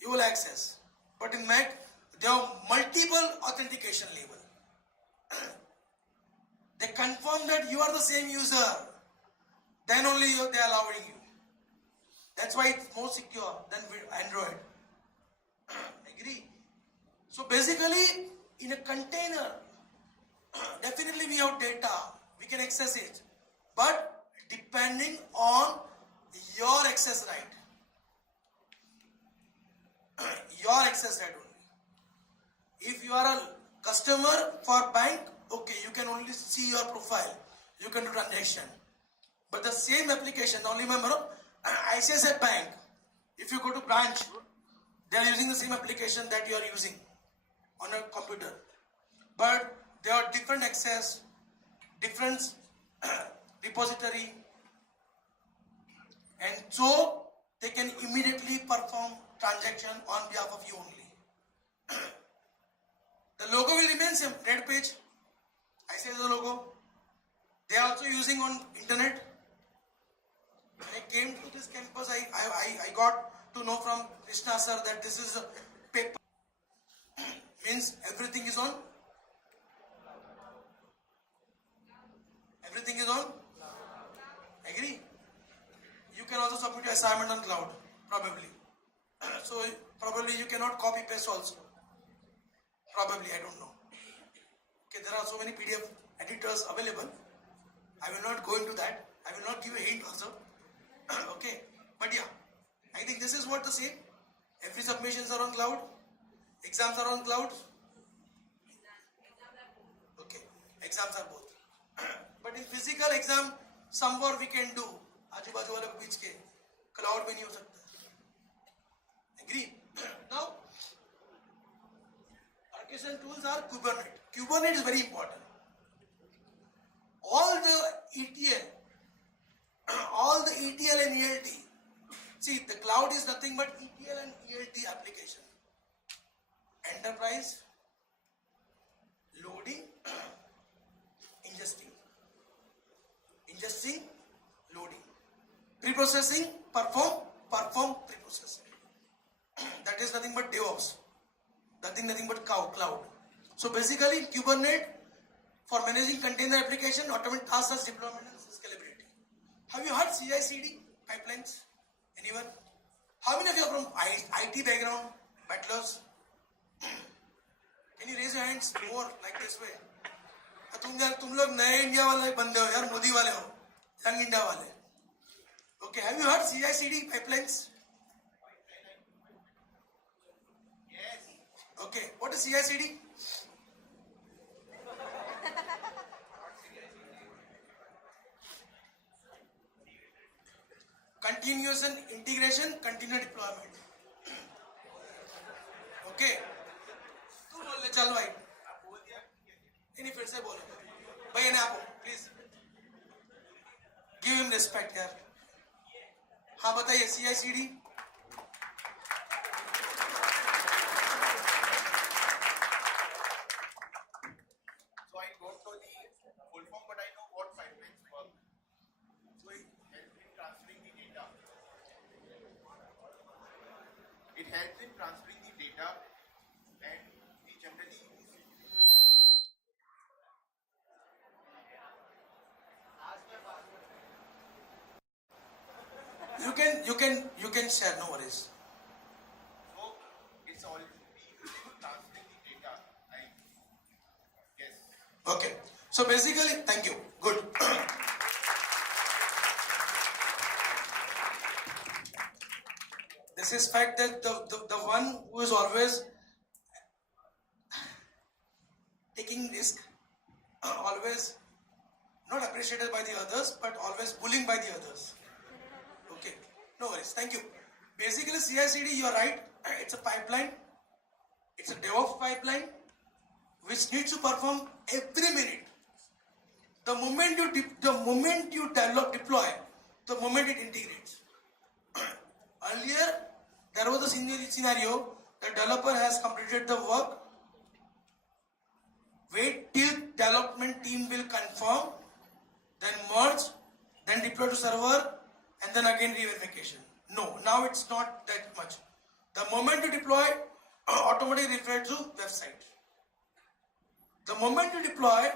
you will access. But in Mac, There are multiple authentication level. They confirm that you are the same user. Then only they are allowing you. That's why it's more secure than with Android. Agree? So basically, in a container, definitely we have data. We can access it. But depending on your access right. Your access right only. If you are a customer for bank, okay, you can only see your profile. You can do transaction. But the same application, only remember, ICICI Bank, if you go to branch, they are using the same application that you are using on a computer. But there are different access, different repository, and so they can immediately perform transaction on behalf of you only. The logo will remain same, red page. I say the logo. They are also using on internet. When I came to this campus, I got to know from Krishna sir that this is a paper. Means everything is on. Everything is on. Agree? You can also submit your assignment on cloud, probably. So probably you cannot copy paste also. Probably, I don't know. Okay, there are so many PDF editors available. I will not go into that. I will not give a hint also. Okay, but yeah, I think this is what the same. Every submissions are on cloud. Exams are on cloud. Okay, exams are both. But in physical exam, somewhere we can do. आजू बाजू वाले को बीच के cloud में नहीं हो सकता. Agree? Now, orchestration tools are Kubernetes. Kubernetes is very important. All the ETL, all the ETL and ELT. See, the cloud is nothing but ETL and ELT application. Enterprise, loading, ingesting, loading, pre-processing, perform pre-processing. That is nothing but DevOps. Nothing but cloud. So basically, Kubernetes for managing container application, automate tasks, deployment, and scalability. Have you heard CICD pipelines? Anyone? How many of you are from IT background, bachelors? Can you raise your hands more like this way? तुम लोग नए India वाले बंदे हो यार, मोदी वाले हो, young India वाले. Okay, have you heard CICD pipelines? Yes. Okay, what is CICD? Continuous and integration, continuous deployment. Okay. तू बोल ले, चल भाई. नहीं फिर से बोलो भाई, ना आप प्लीज गिव हिम रिस्पेक्ट यार. हाँ बताइए CICD. So I don't know the full form, but I know what pipelines work. So it helps in transferring the data. It helps in transferring the data, and we generally use it. You can share, no worries. So it's all we use it in transferring the data, I guess. Okay. So basically, thank you. Good. This is fact that the one who is always taking risk, always not appreciated by the others, but always bullying by the others. Okay, no worries. Thank you. Basically, CICD, you are right. It's a pipeline. It's a DevOps pipeline which needs to perform every minute. The moment you deploy, the moment it integrates. Earlier, there was a scenario: the developer has completed the work. Wait till development team will confirm, then merge, then deploy to server, and then again re-verification. No, now it's not that much. The moment you deploy, automatically refers to website. The moment you deploy,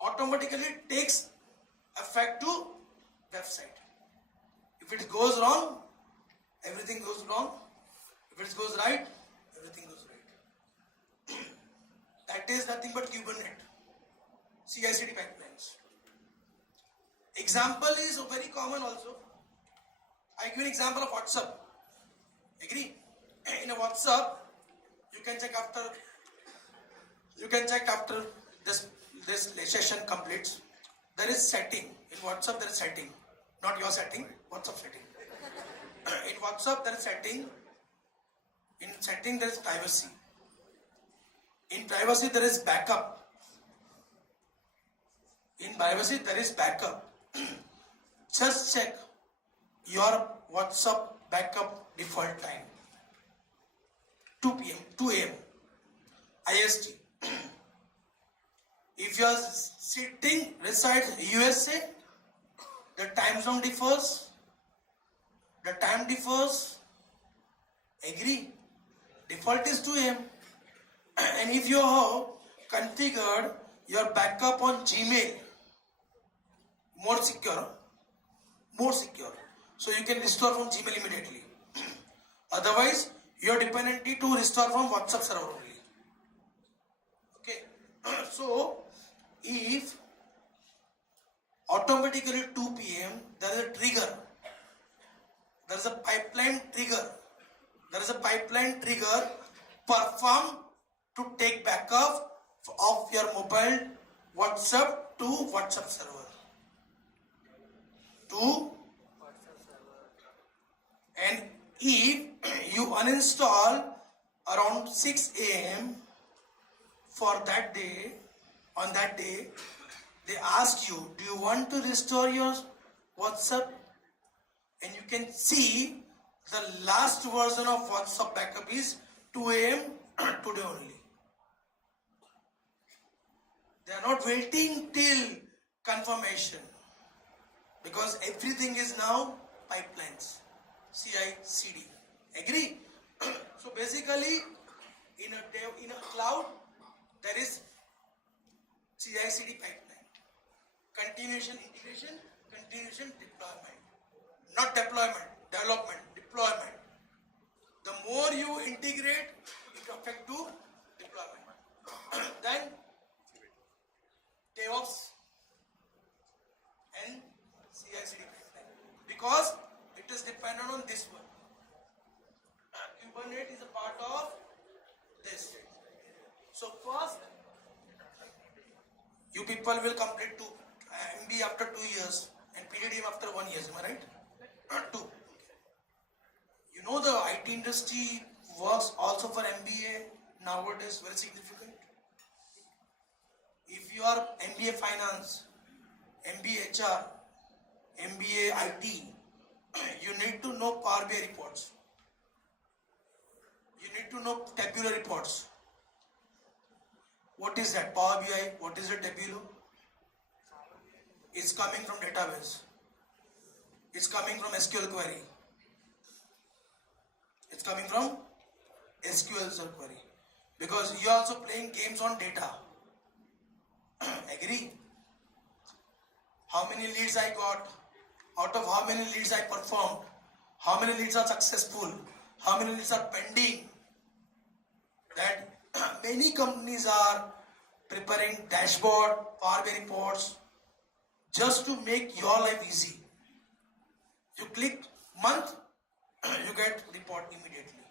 automatically takes effect to website. If it goes wrong, everything goes wrong. If it goes right, everything goes right. That is nothing but Kubernetes, CICD pipelines. Example is very common also. I give an example of WhatsApp. Agree? In a WhatsApp, you can check after this session completes. There is setting. In WhatsApp there is setting. Not your setting, WhatsApp setting. In WhatsApp there is setting. In setting there is privacy. In privacy there is backup. In privacy there is backup. Just check your WhatsApp backup default time. 2 p.m. 2 a.m. IST. If you are sitting resides USA, the time zone differs. The time differs. Agree. Default is 2 a.m. And if you have configured your backup on Gmail, more secure. So you can restore from Gmail immediately. Otherwise, you are dependency to restore from WhatsApp server only. Okay. So, if automatically 2 p.m. there is a trigger, there is a pipeline trigger perform to take backup of your mobile WhatsApp to WhatsApp server. And if you uninstall around 6 a.m. for that day, on that day, they ask you, do you want to restore your WhatsApp? And you can see the last version of WhatsApp backup is 2 a.m. today only. They are not waiting till confirmation because everything is now pipelines, CICD. Agree? So basically, in a cloud, there is CICD pipeline. Continuation integration, continuation deployment. Not deployment, development, deployment. The more you integrate, it affects to deployment. Then DevOps and CICD pipeline. Because it is dependent on this one. Kubernetes is a part of this. So first, you people will complete MBA after 2 years and PDDM after 1 year. Am I right? 2. You know the IT industry works also for MBA nowadays very significant. If you are MBA Finance, MBA HR, MBA IT, you need to know Power BI reports. You need to know tabular reports. What is that? Power BI, what is a tabular? It's coming from database. It's coming from SQL query. It's coming from SQL query. Because you are also playing games on data. Agree? How many leads I got? Out of how many leads I performed? How many leads are successful? How many leads are pending? That many companies are preparing dashboard, Power BI reports just to make your life easy. You click month, you get report immediately.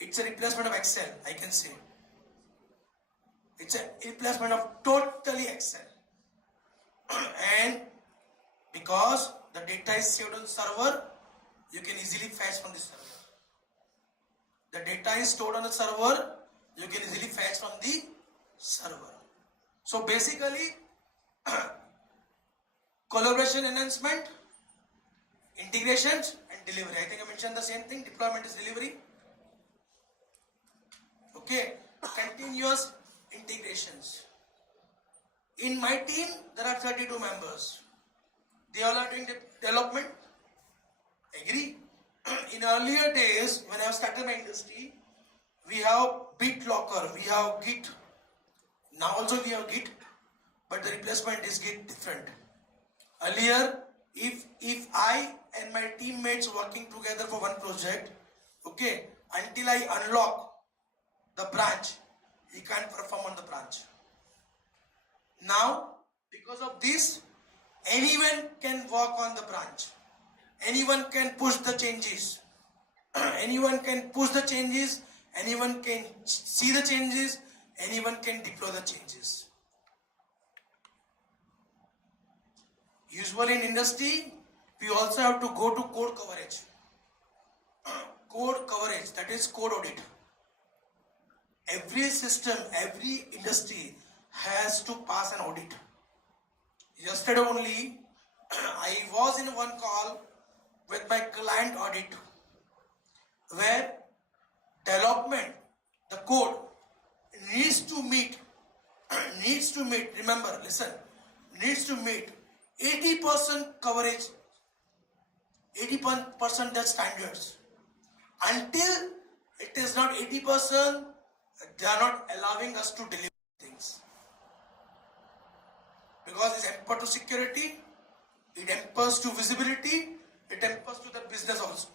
It's a replacement of Excel, I can say. It's a replacement of totally Excel. And because the data is saved on server, you can easily fetch from the server. The data is stored on the server, you can easily fetch from the server. So basically, collaboration enhancement, integrations and delivery. I think I mentioned the same thing. Deployment is delivery. Okay, continuous integrations. In my team, there are 32 members. They all are doing development. Agree? In earlier days, when I started my industry, we have BitLocker, we have Git. Now also we have Git, but the replacement is Git different. Earlier, if I and my teammates working together for one project, okay, until I unlock the branch, he can't perform on the branch. Now, because of this, anyone can work on the branch. Anyone can push the changes. Anyone can push the changes. Anyone can see the changes. Anyone can deploy the changes. Usually in industry, we also have to go to code coverage. Code coverage, that is code audit. Every system, every industry has to pass an audit. Yesterday only, I was in one call with my client audit where development, the code needs to meet, remember, listen, needs to meet 80% coverage, 80% the standards. Until it is not 80%, they are not allowing us to deliver things. Because it's hamper to security, it hampers to visibility, it hampers to the business also.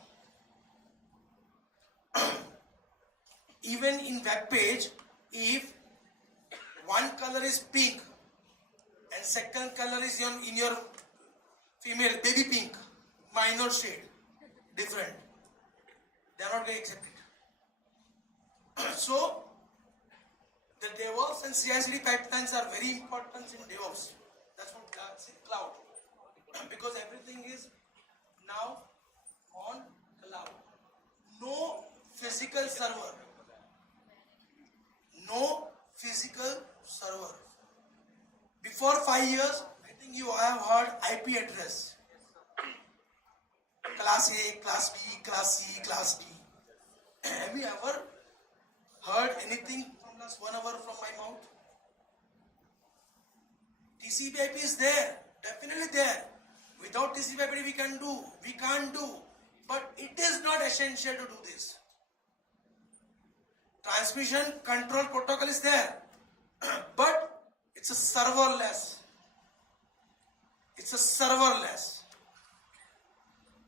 Even in web page, if one color is pink and second color is in your female baby pink, minor shade, different, they are not going to accept it. So the DevOps and CICD pipelines are very important in DevOps. That's what cloud. Because everything is now on cloud. No physical server. No physical server. Before 5 years, I think you have heard IP address. Class A, Class B, Class C, Class D. Have you ever heard anything from last 1 hour from my mouth? TCP/IP is there, definitely there. Without TCP/IP we can't do, but it is not essential to do this. Transmission control protocol is there, but it's a serverless. It's a serverless.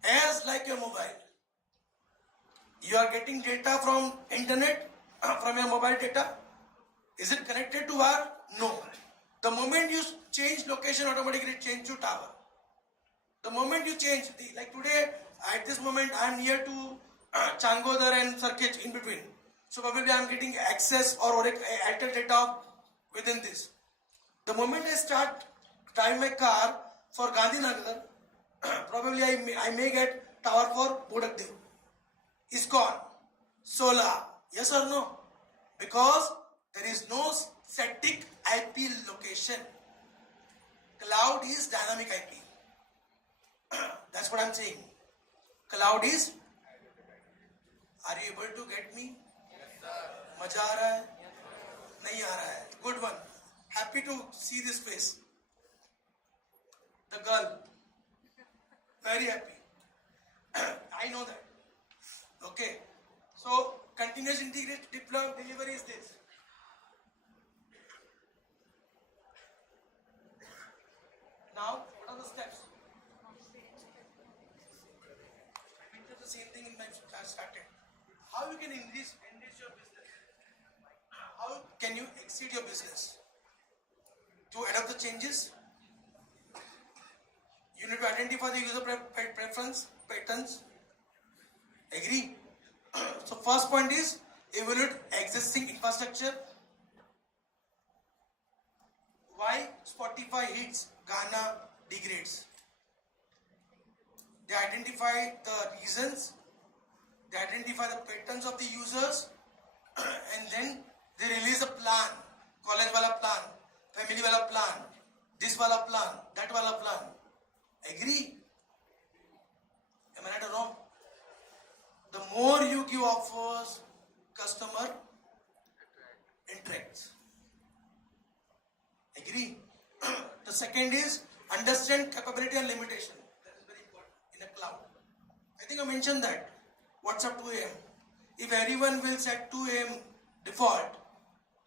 As like your mobile. You are getting data from internet, from your mobile data. Is it connected to wire? No. The moment you change location, automatically it change to tower. The moment you change, like today, at this moment, I am near to Changodar and Circuit in between. So probably I am getting access or Airtel data within this. The moment I start driving my car for Gandhinagar, probably I may get tower for Bodakdev. It's gone. Solar. Yes or no? Because there is no static IP location. Cloud is dynamic IP. That's what I'm saying. Cloud is. Are you able to get me? मजा आ रहा है? नहीं आ रहा है. Good one. Happy to see this face. The girl. Very happy. I know that. Okay. So continuous integrated delivery is this. Now, what are the steps? I mentioned the same thing in my started. How you can enrich your business? How can you exceed your business? To adapt the changes, you need to identify the user preference patterns. Agree? So first point is evaluate existing infrastructure. Why Spotify hits, Ghana degrades? They identify the reasons, they identify the patterns of the users, and then they release a plan. College wala plan, family wala plan, this wala plan, that wala plan. Agree? Am I right or wrong? The more you give offers, customer interacts. Agree? The second is understand capability and limitation. That is very important in a cloud. I think I mentioned that. WhatsApp 2 AM. if everyone will set 2 a.m. default,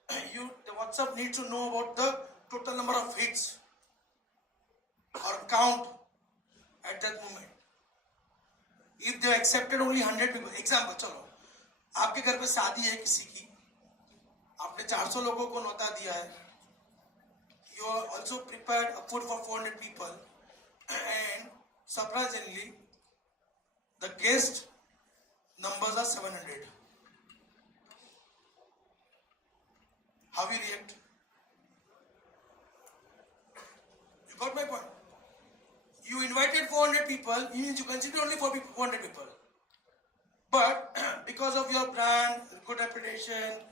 the WhatsApp needs to know about the total number of hits or count at that moment. If they accepted only 100 people, example, चलो आपके घर पे शादी है किसी की, आपने 400 लोगों को न्योता दिया है, you are also prepared a food for 400 people, and surprisingly the guest numbers are 700. How you react? You got my point? You invited 400 people, you consider only 400 people. But because of your brand, good reputation,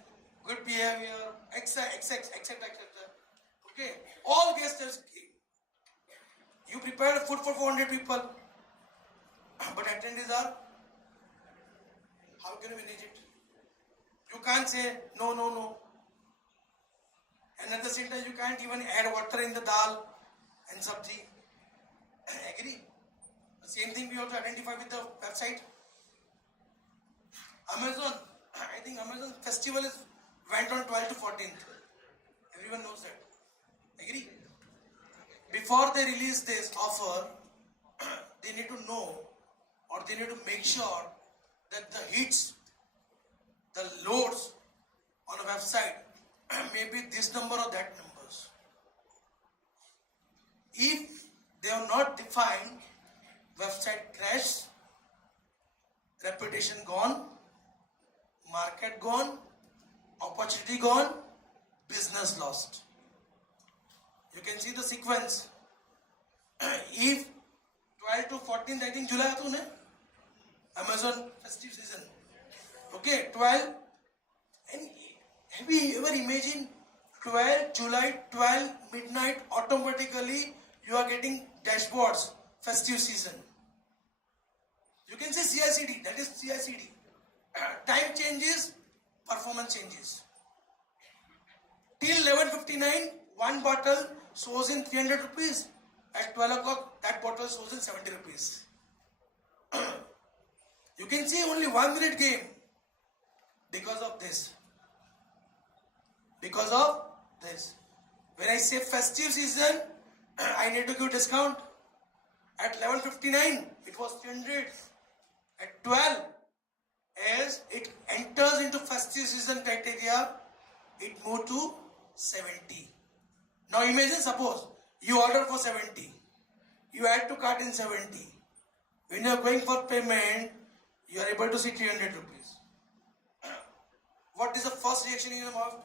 good behavior, etc. Okay, all guests came. You prepared food for 400 people, but attendees are, how can you manage it? You can't say no. And at the same time, you can't even add water in the dal and sabji. Agree? The same thing we have to identify with the website. Amazon, I think Amazon festival went on 12th to 14th. Everyone knows that. Agree? Before they release this offer, they need to know, or they need to make sure that the hits, the loads on a website may be this number or that numbers. If they have not defined, website crash, reputation gone, market gone, opportunity gone, business lost. You can see the sequence. If 12 to 14th, I think July aatu ne? Amazon festive season. Okay, 12. And have you ever imagined 12 July, 12 midnight, automatically you are getting dashboards, festive season. You can say CICD, that is CICD. Time changes, performance changes. Till 11:59, one bottle shows in 300 rupees. At 12 o'clock, that bottle shows in 70 rupees. You can see only 1 minute game because of this. Because of this. When I say festive season, I need to give discount. At 11:59, it was 300. At 12, as it enters into festive season criteria, it moved to 70. Now imagine, suppose you order for 70. You add to cart in 70. When you are going for payment, you are able to see 300 rupees. What is the first reaction in your mouth?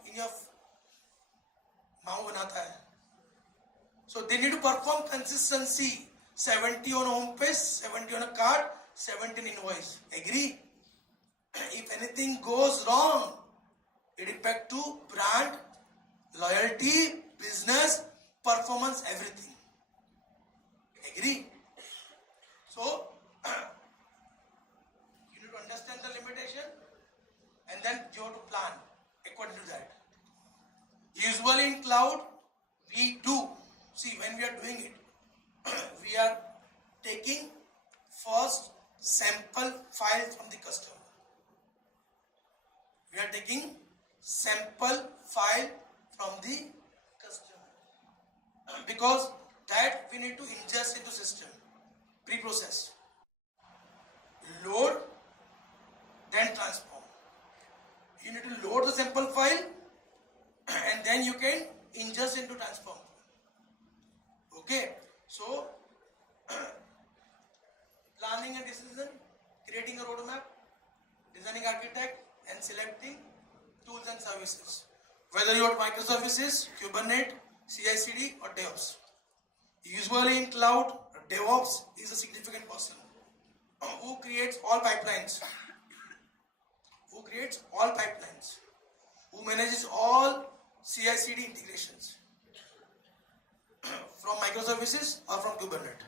So they need to perform consistency. 70 on home page, 70 on a card, 70 in invoice. Agree? If anything goes wrong, it impacts to brand, loyalty, business, performance, everything. Agree? So you need to understand the limitation and then you have to plan according to that. Usually in cloud, we do. See, when we are doing it, we are taking first sample file from the customer. We are taking sample file from the customer. Because that we need to ingest into system. Pre-process. Load, then transform. You need to load the sample file and then you can ingest into transform. Okay, so planning a decision, creating a roadmap, designing architect, and selecting tools and services. Whether you want microservices, Kubernetes, CICD, or DevOps. Usually in cloud, DevOps is a significant person who creates all pipelines. Who manages all CICD integrations from microservices or from Kubernetes.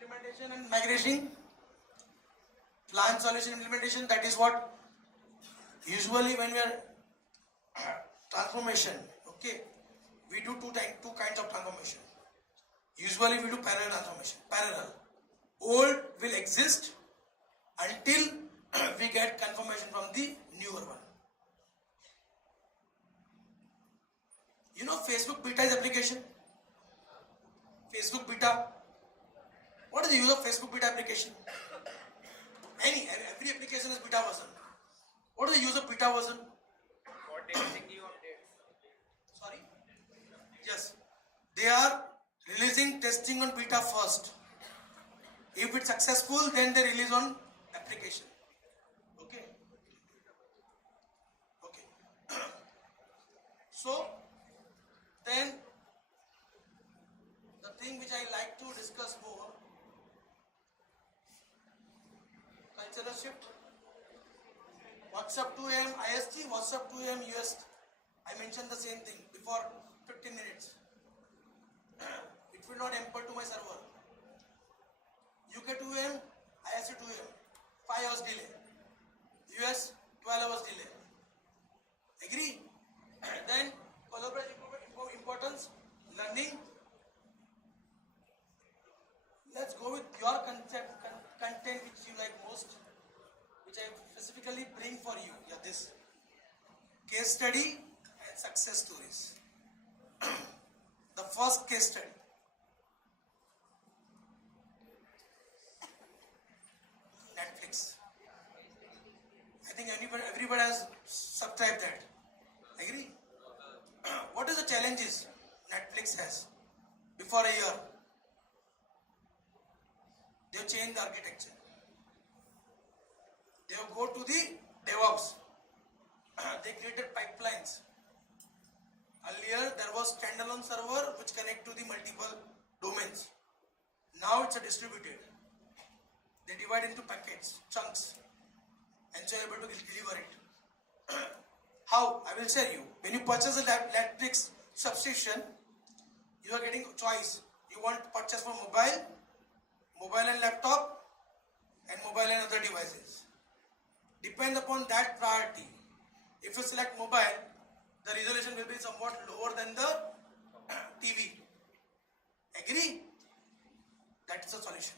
Implementation and migration, plan solution implementation, that is what usually when we are transformation, okay, we do two kinds of transformation. Usually we do parallel transformation. Parallel. Old will exist, until we get confirmation from the newer one. You know Facebook beta is application? Facebook beta. What is the use of Facebook beta application? Every application is beta version. What is the use of beta version? For testing new updates. Sorry? Yes. They are releasing testing on beta first. If it's successful, then they release on application. Okay. Okay. So, then the thing which I like to discuss more, cultural shift. What's up 2 a.m. IST, what's up 2 a.m. US. I mentioned the same thing before 15 minutes. It will not enter to my server. UK 2 a.m., IST 2 a.m. 5 hours delay. US 12 hours delay. Agree? Then collaboration importance, learning. Let's go with your content which you like most, which I specifically bring for you. Yeah, this case study and success stories. The first case study. Netflix. I think everybody has subscribed that. Agree? What is the challenges Netflix has? Before a year, they have changed the architecture. They have go to the DevOps. They created pipelines. Earlier, there was standalone server which connect to the multiple domains. Now it's a distributed. They divide into packets, chunks, and so you're able to deliver it. How? I will share you. When you purchase a Netflix subscription, you are getting a choice. You want to purchase for mobile and laptop, and mobile and other devices. Depend upon that priority. If you select mobile, the resolution will be somewhat lower than the TV. Agree? That is the solution.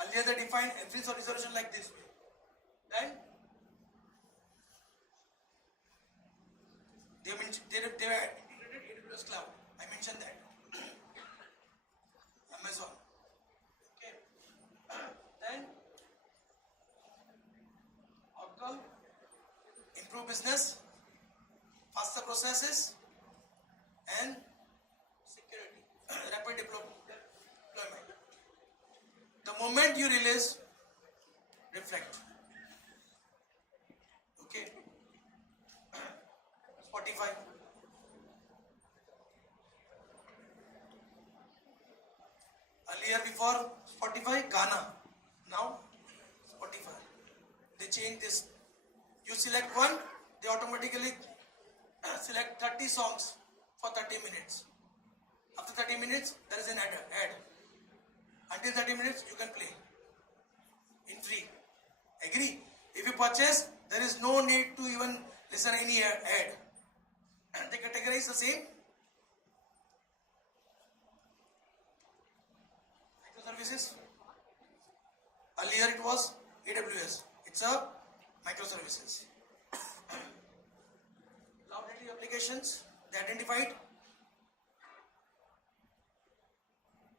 Earlier they defined every resolution like this way. Then they were integrated AWS cloud. I mentioned that. Amazon. Okay. Then outcome, improve business, faster processes, and security, rapid deployment. The moment you release, reflect. Okay. Spotify. Earlier before Spotify, Ghana. Now Spotify. They change this. You select one, they automatically select 30 songs for 30 minutes. After 30 minutes, there is an ad. Until 30 minutes, you can play in free. Agree? If you purchase, there is no need to even listen any ad. The category is the same. Microservices. Earlier it was AWS. It's a microservices. CloudNative applications, they identified.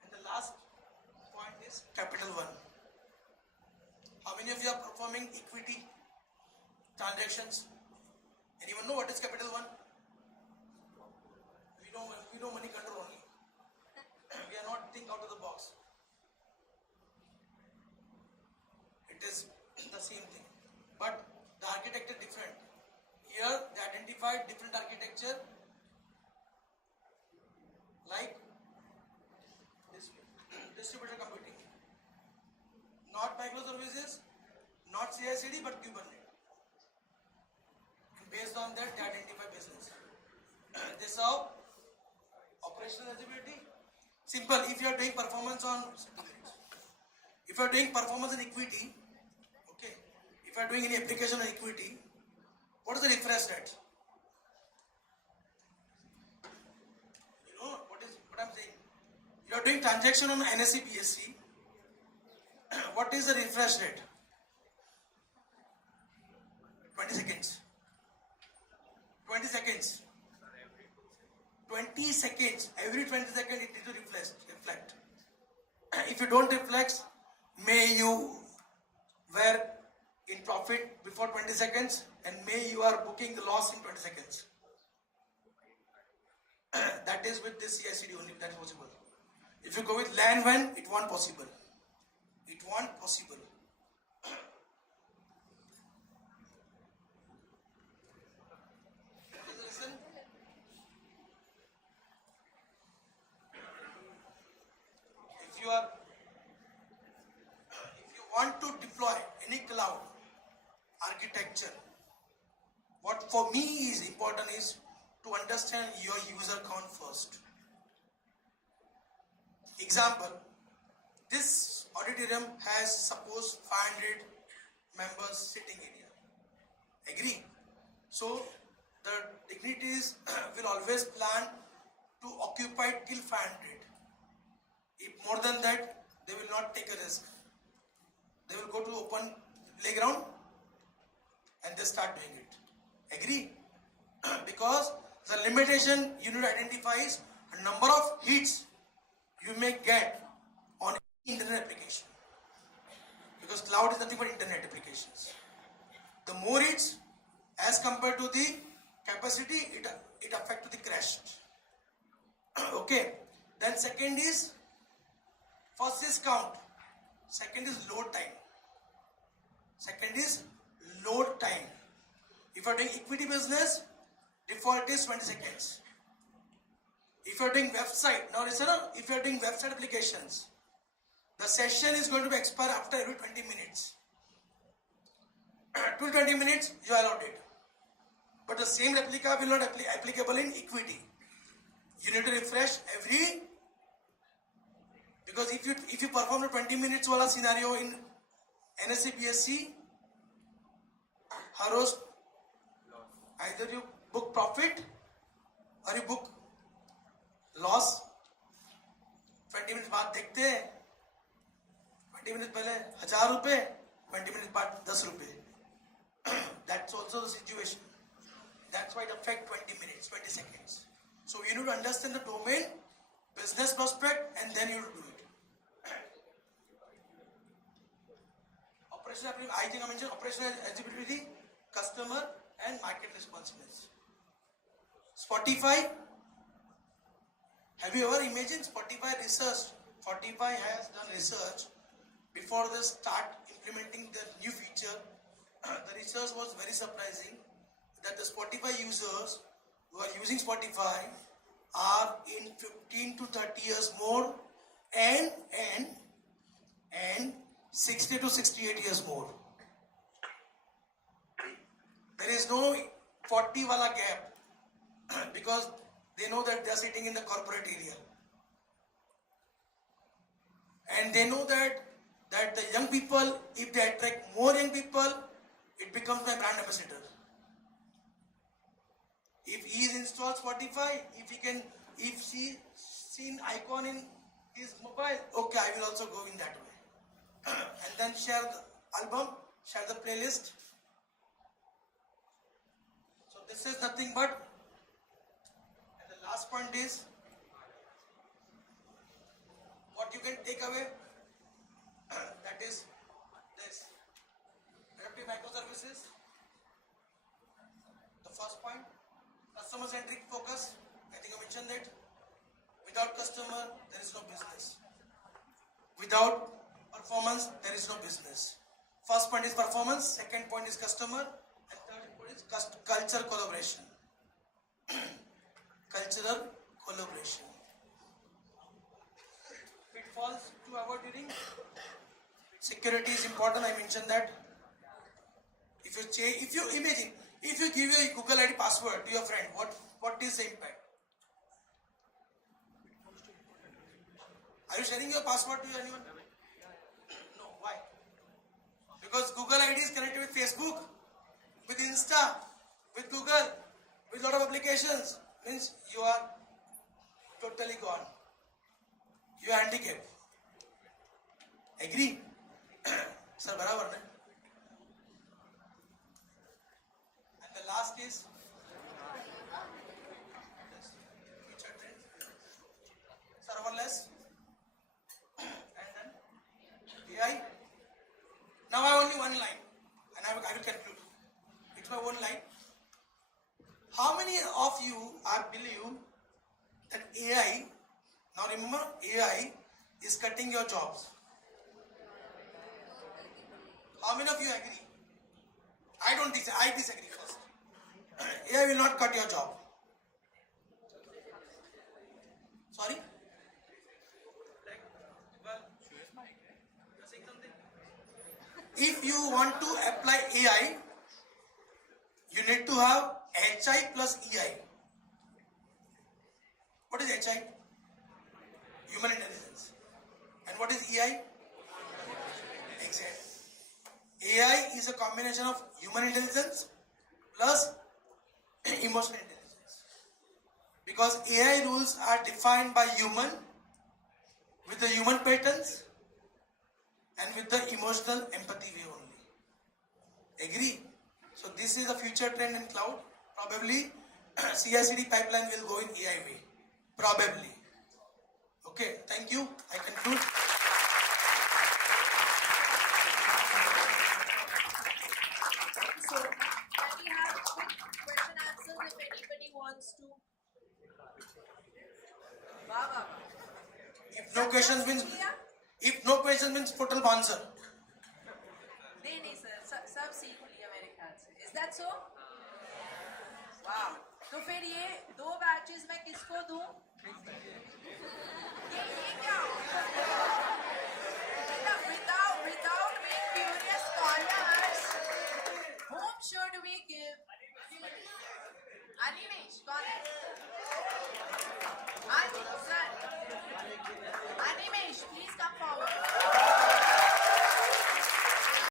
And the last point is Capital One. How many of you are performing equity transactions? Anyone know what is Capital One? We know money control only. We are not think out of the box. It is the same thing, but the architecture different. Here they identified different architecture like this distributed computing, not microservices, not CICD, but Kubernetes. And based on that, they identify business. This how operational eligibility. Simple. If you are doing performance on, if you are doing performance in equity, okay. If you are doing any application on equity, what is the refresh rate? You know what I'm saying? You are doing transaction on NSE BSC. What is the refresh rate? 20 seconds. 20 seconds. 20 seconds. Every 20 seconds it needs to reflect. If you don't reflect, may you were in profit before 20 seconds and may you are booking the loss in 20 seconds. That is with this CICD only, that is possible. If you go with land when, it won't possible. It won't possible. Listen. If you want to deploy any cloud architecture, what for me is important is to understand your user count first. Example, this auditorium has suppose 500 members sitting area. Agree? So the dignitaries will always plan to occupy till 500. If more than that, they will not take a risk. They will go to open playground and they start doing it. Agree? Because the limitation you need to identify is a number of hits you may get on internet application. Because cloud is nothing but internet applications. The more hits as compared to the capacity, it affects the crash. Okay. Then second is, first is count. Second is load time. Second is load time. If you are doing equity business, default is 20 seconds. If you are doing website, now listen up, if you are doing website applications, the session is going to be expire after every 20 minutes. Till 20 minutes, you are allowed it. But the same replica will not applicable in equity. You need to refresh every, because if you perform the 20 minutes wala scenario in NSE BSC, her rose either you book profit or you book loss. 20 minutes बाद देखते हैं, 20 minutes पहले 1000 रुपए, 20 minutes बाद 10 रुपए. That's also the situation. That's why it affects 20 minutes, 20 seconds. So you need to understand the domain, business prospect, and then you will do it. Operational, I think I mentioned operational eligibility, customer, and market responsiveness. Spotify, have you ever imagined Spotify research? Spotify has done research before they start implementing their new feature. The research was very surprising that the Spotify users who are using Spotify are in 15 to 30 years more and 60 to 68 years more. There is no 40 wala gap because they know that they are sitting in the corporate area. And they know that the young people, if they attract more young people, it becomes my brand ambassador. If he is installed Spotify, if she seen icon in his mobile, okay, I will also go in that way. And then share the album, share the playlist. So this is nothing but, and the last point is, what you can take away, that is this. Adaptive microservices. The first point, customer-centric focus. I think I mentioned that. Without customer, there is no business. Without performance, there is no business. First point is performance, second point is customer, and third point is culture collaboration. Cultural collaboration. Pitfalls to avoid during security is important. I mentioned that. If you imagine, if you give a Google ID password to your friend, what is the impact? Are you sharing your password to anyone? No. Why? Because Google ID is connected with Facebook, with Insta, with Google, with a lot of applications. Means you are totally gone. You are handicapped. Agree? Sir, barabar na? you are believe that AI, now remember AI is cutting your jobs. How many of you agree? I don't disagree. I disagree first. AI will not cut your job. Sorry? You're saying something? If you want to apply AI, you need to have HI plus EI. What is HI? Human intelligence. And what is EI? Exactly. AI is a combination of human intelligence plus emotional intelligence. Because AI rules are defined by human with the human patterns and with the emotional empathy way only. Agree? So this is the future trend in cloud. Probably CICD pipeline will go in AI way. Probably. Okay, thank you. I conclude. So, can we have quick question answers if anybody wants to? Wow, wow, wow. If no questions means total answer. नहीं sir सब सीख लिया मेरे ख्याल से. Is that so? Wow. तो फिर ये 2 बैचेस मैं किसको दूं? ये क्या? Without being curious scholars, whom should we give? Animesh, कौन है? Sir. Animesh, please come forward.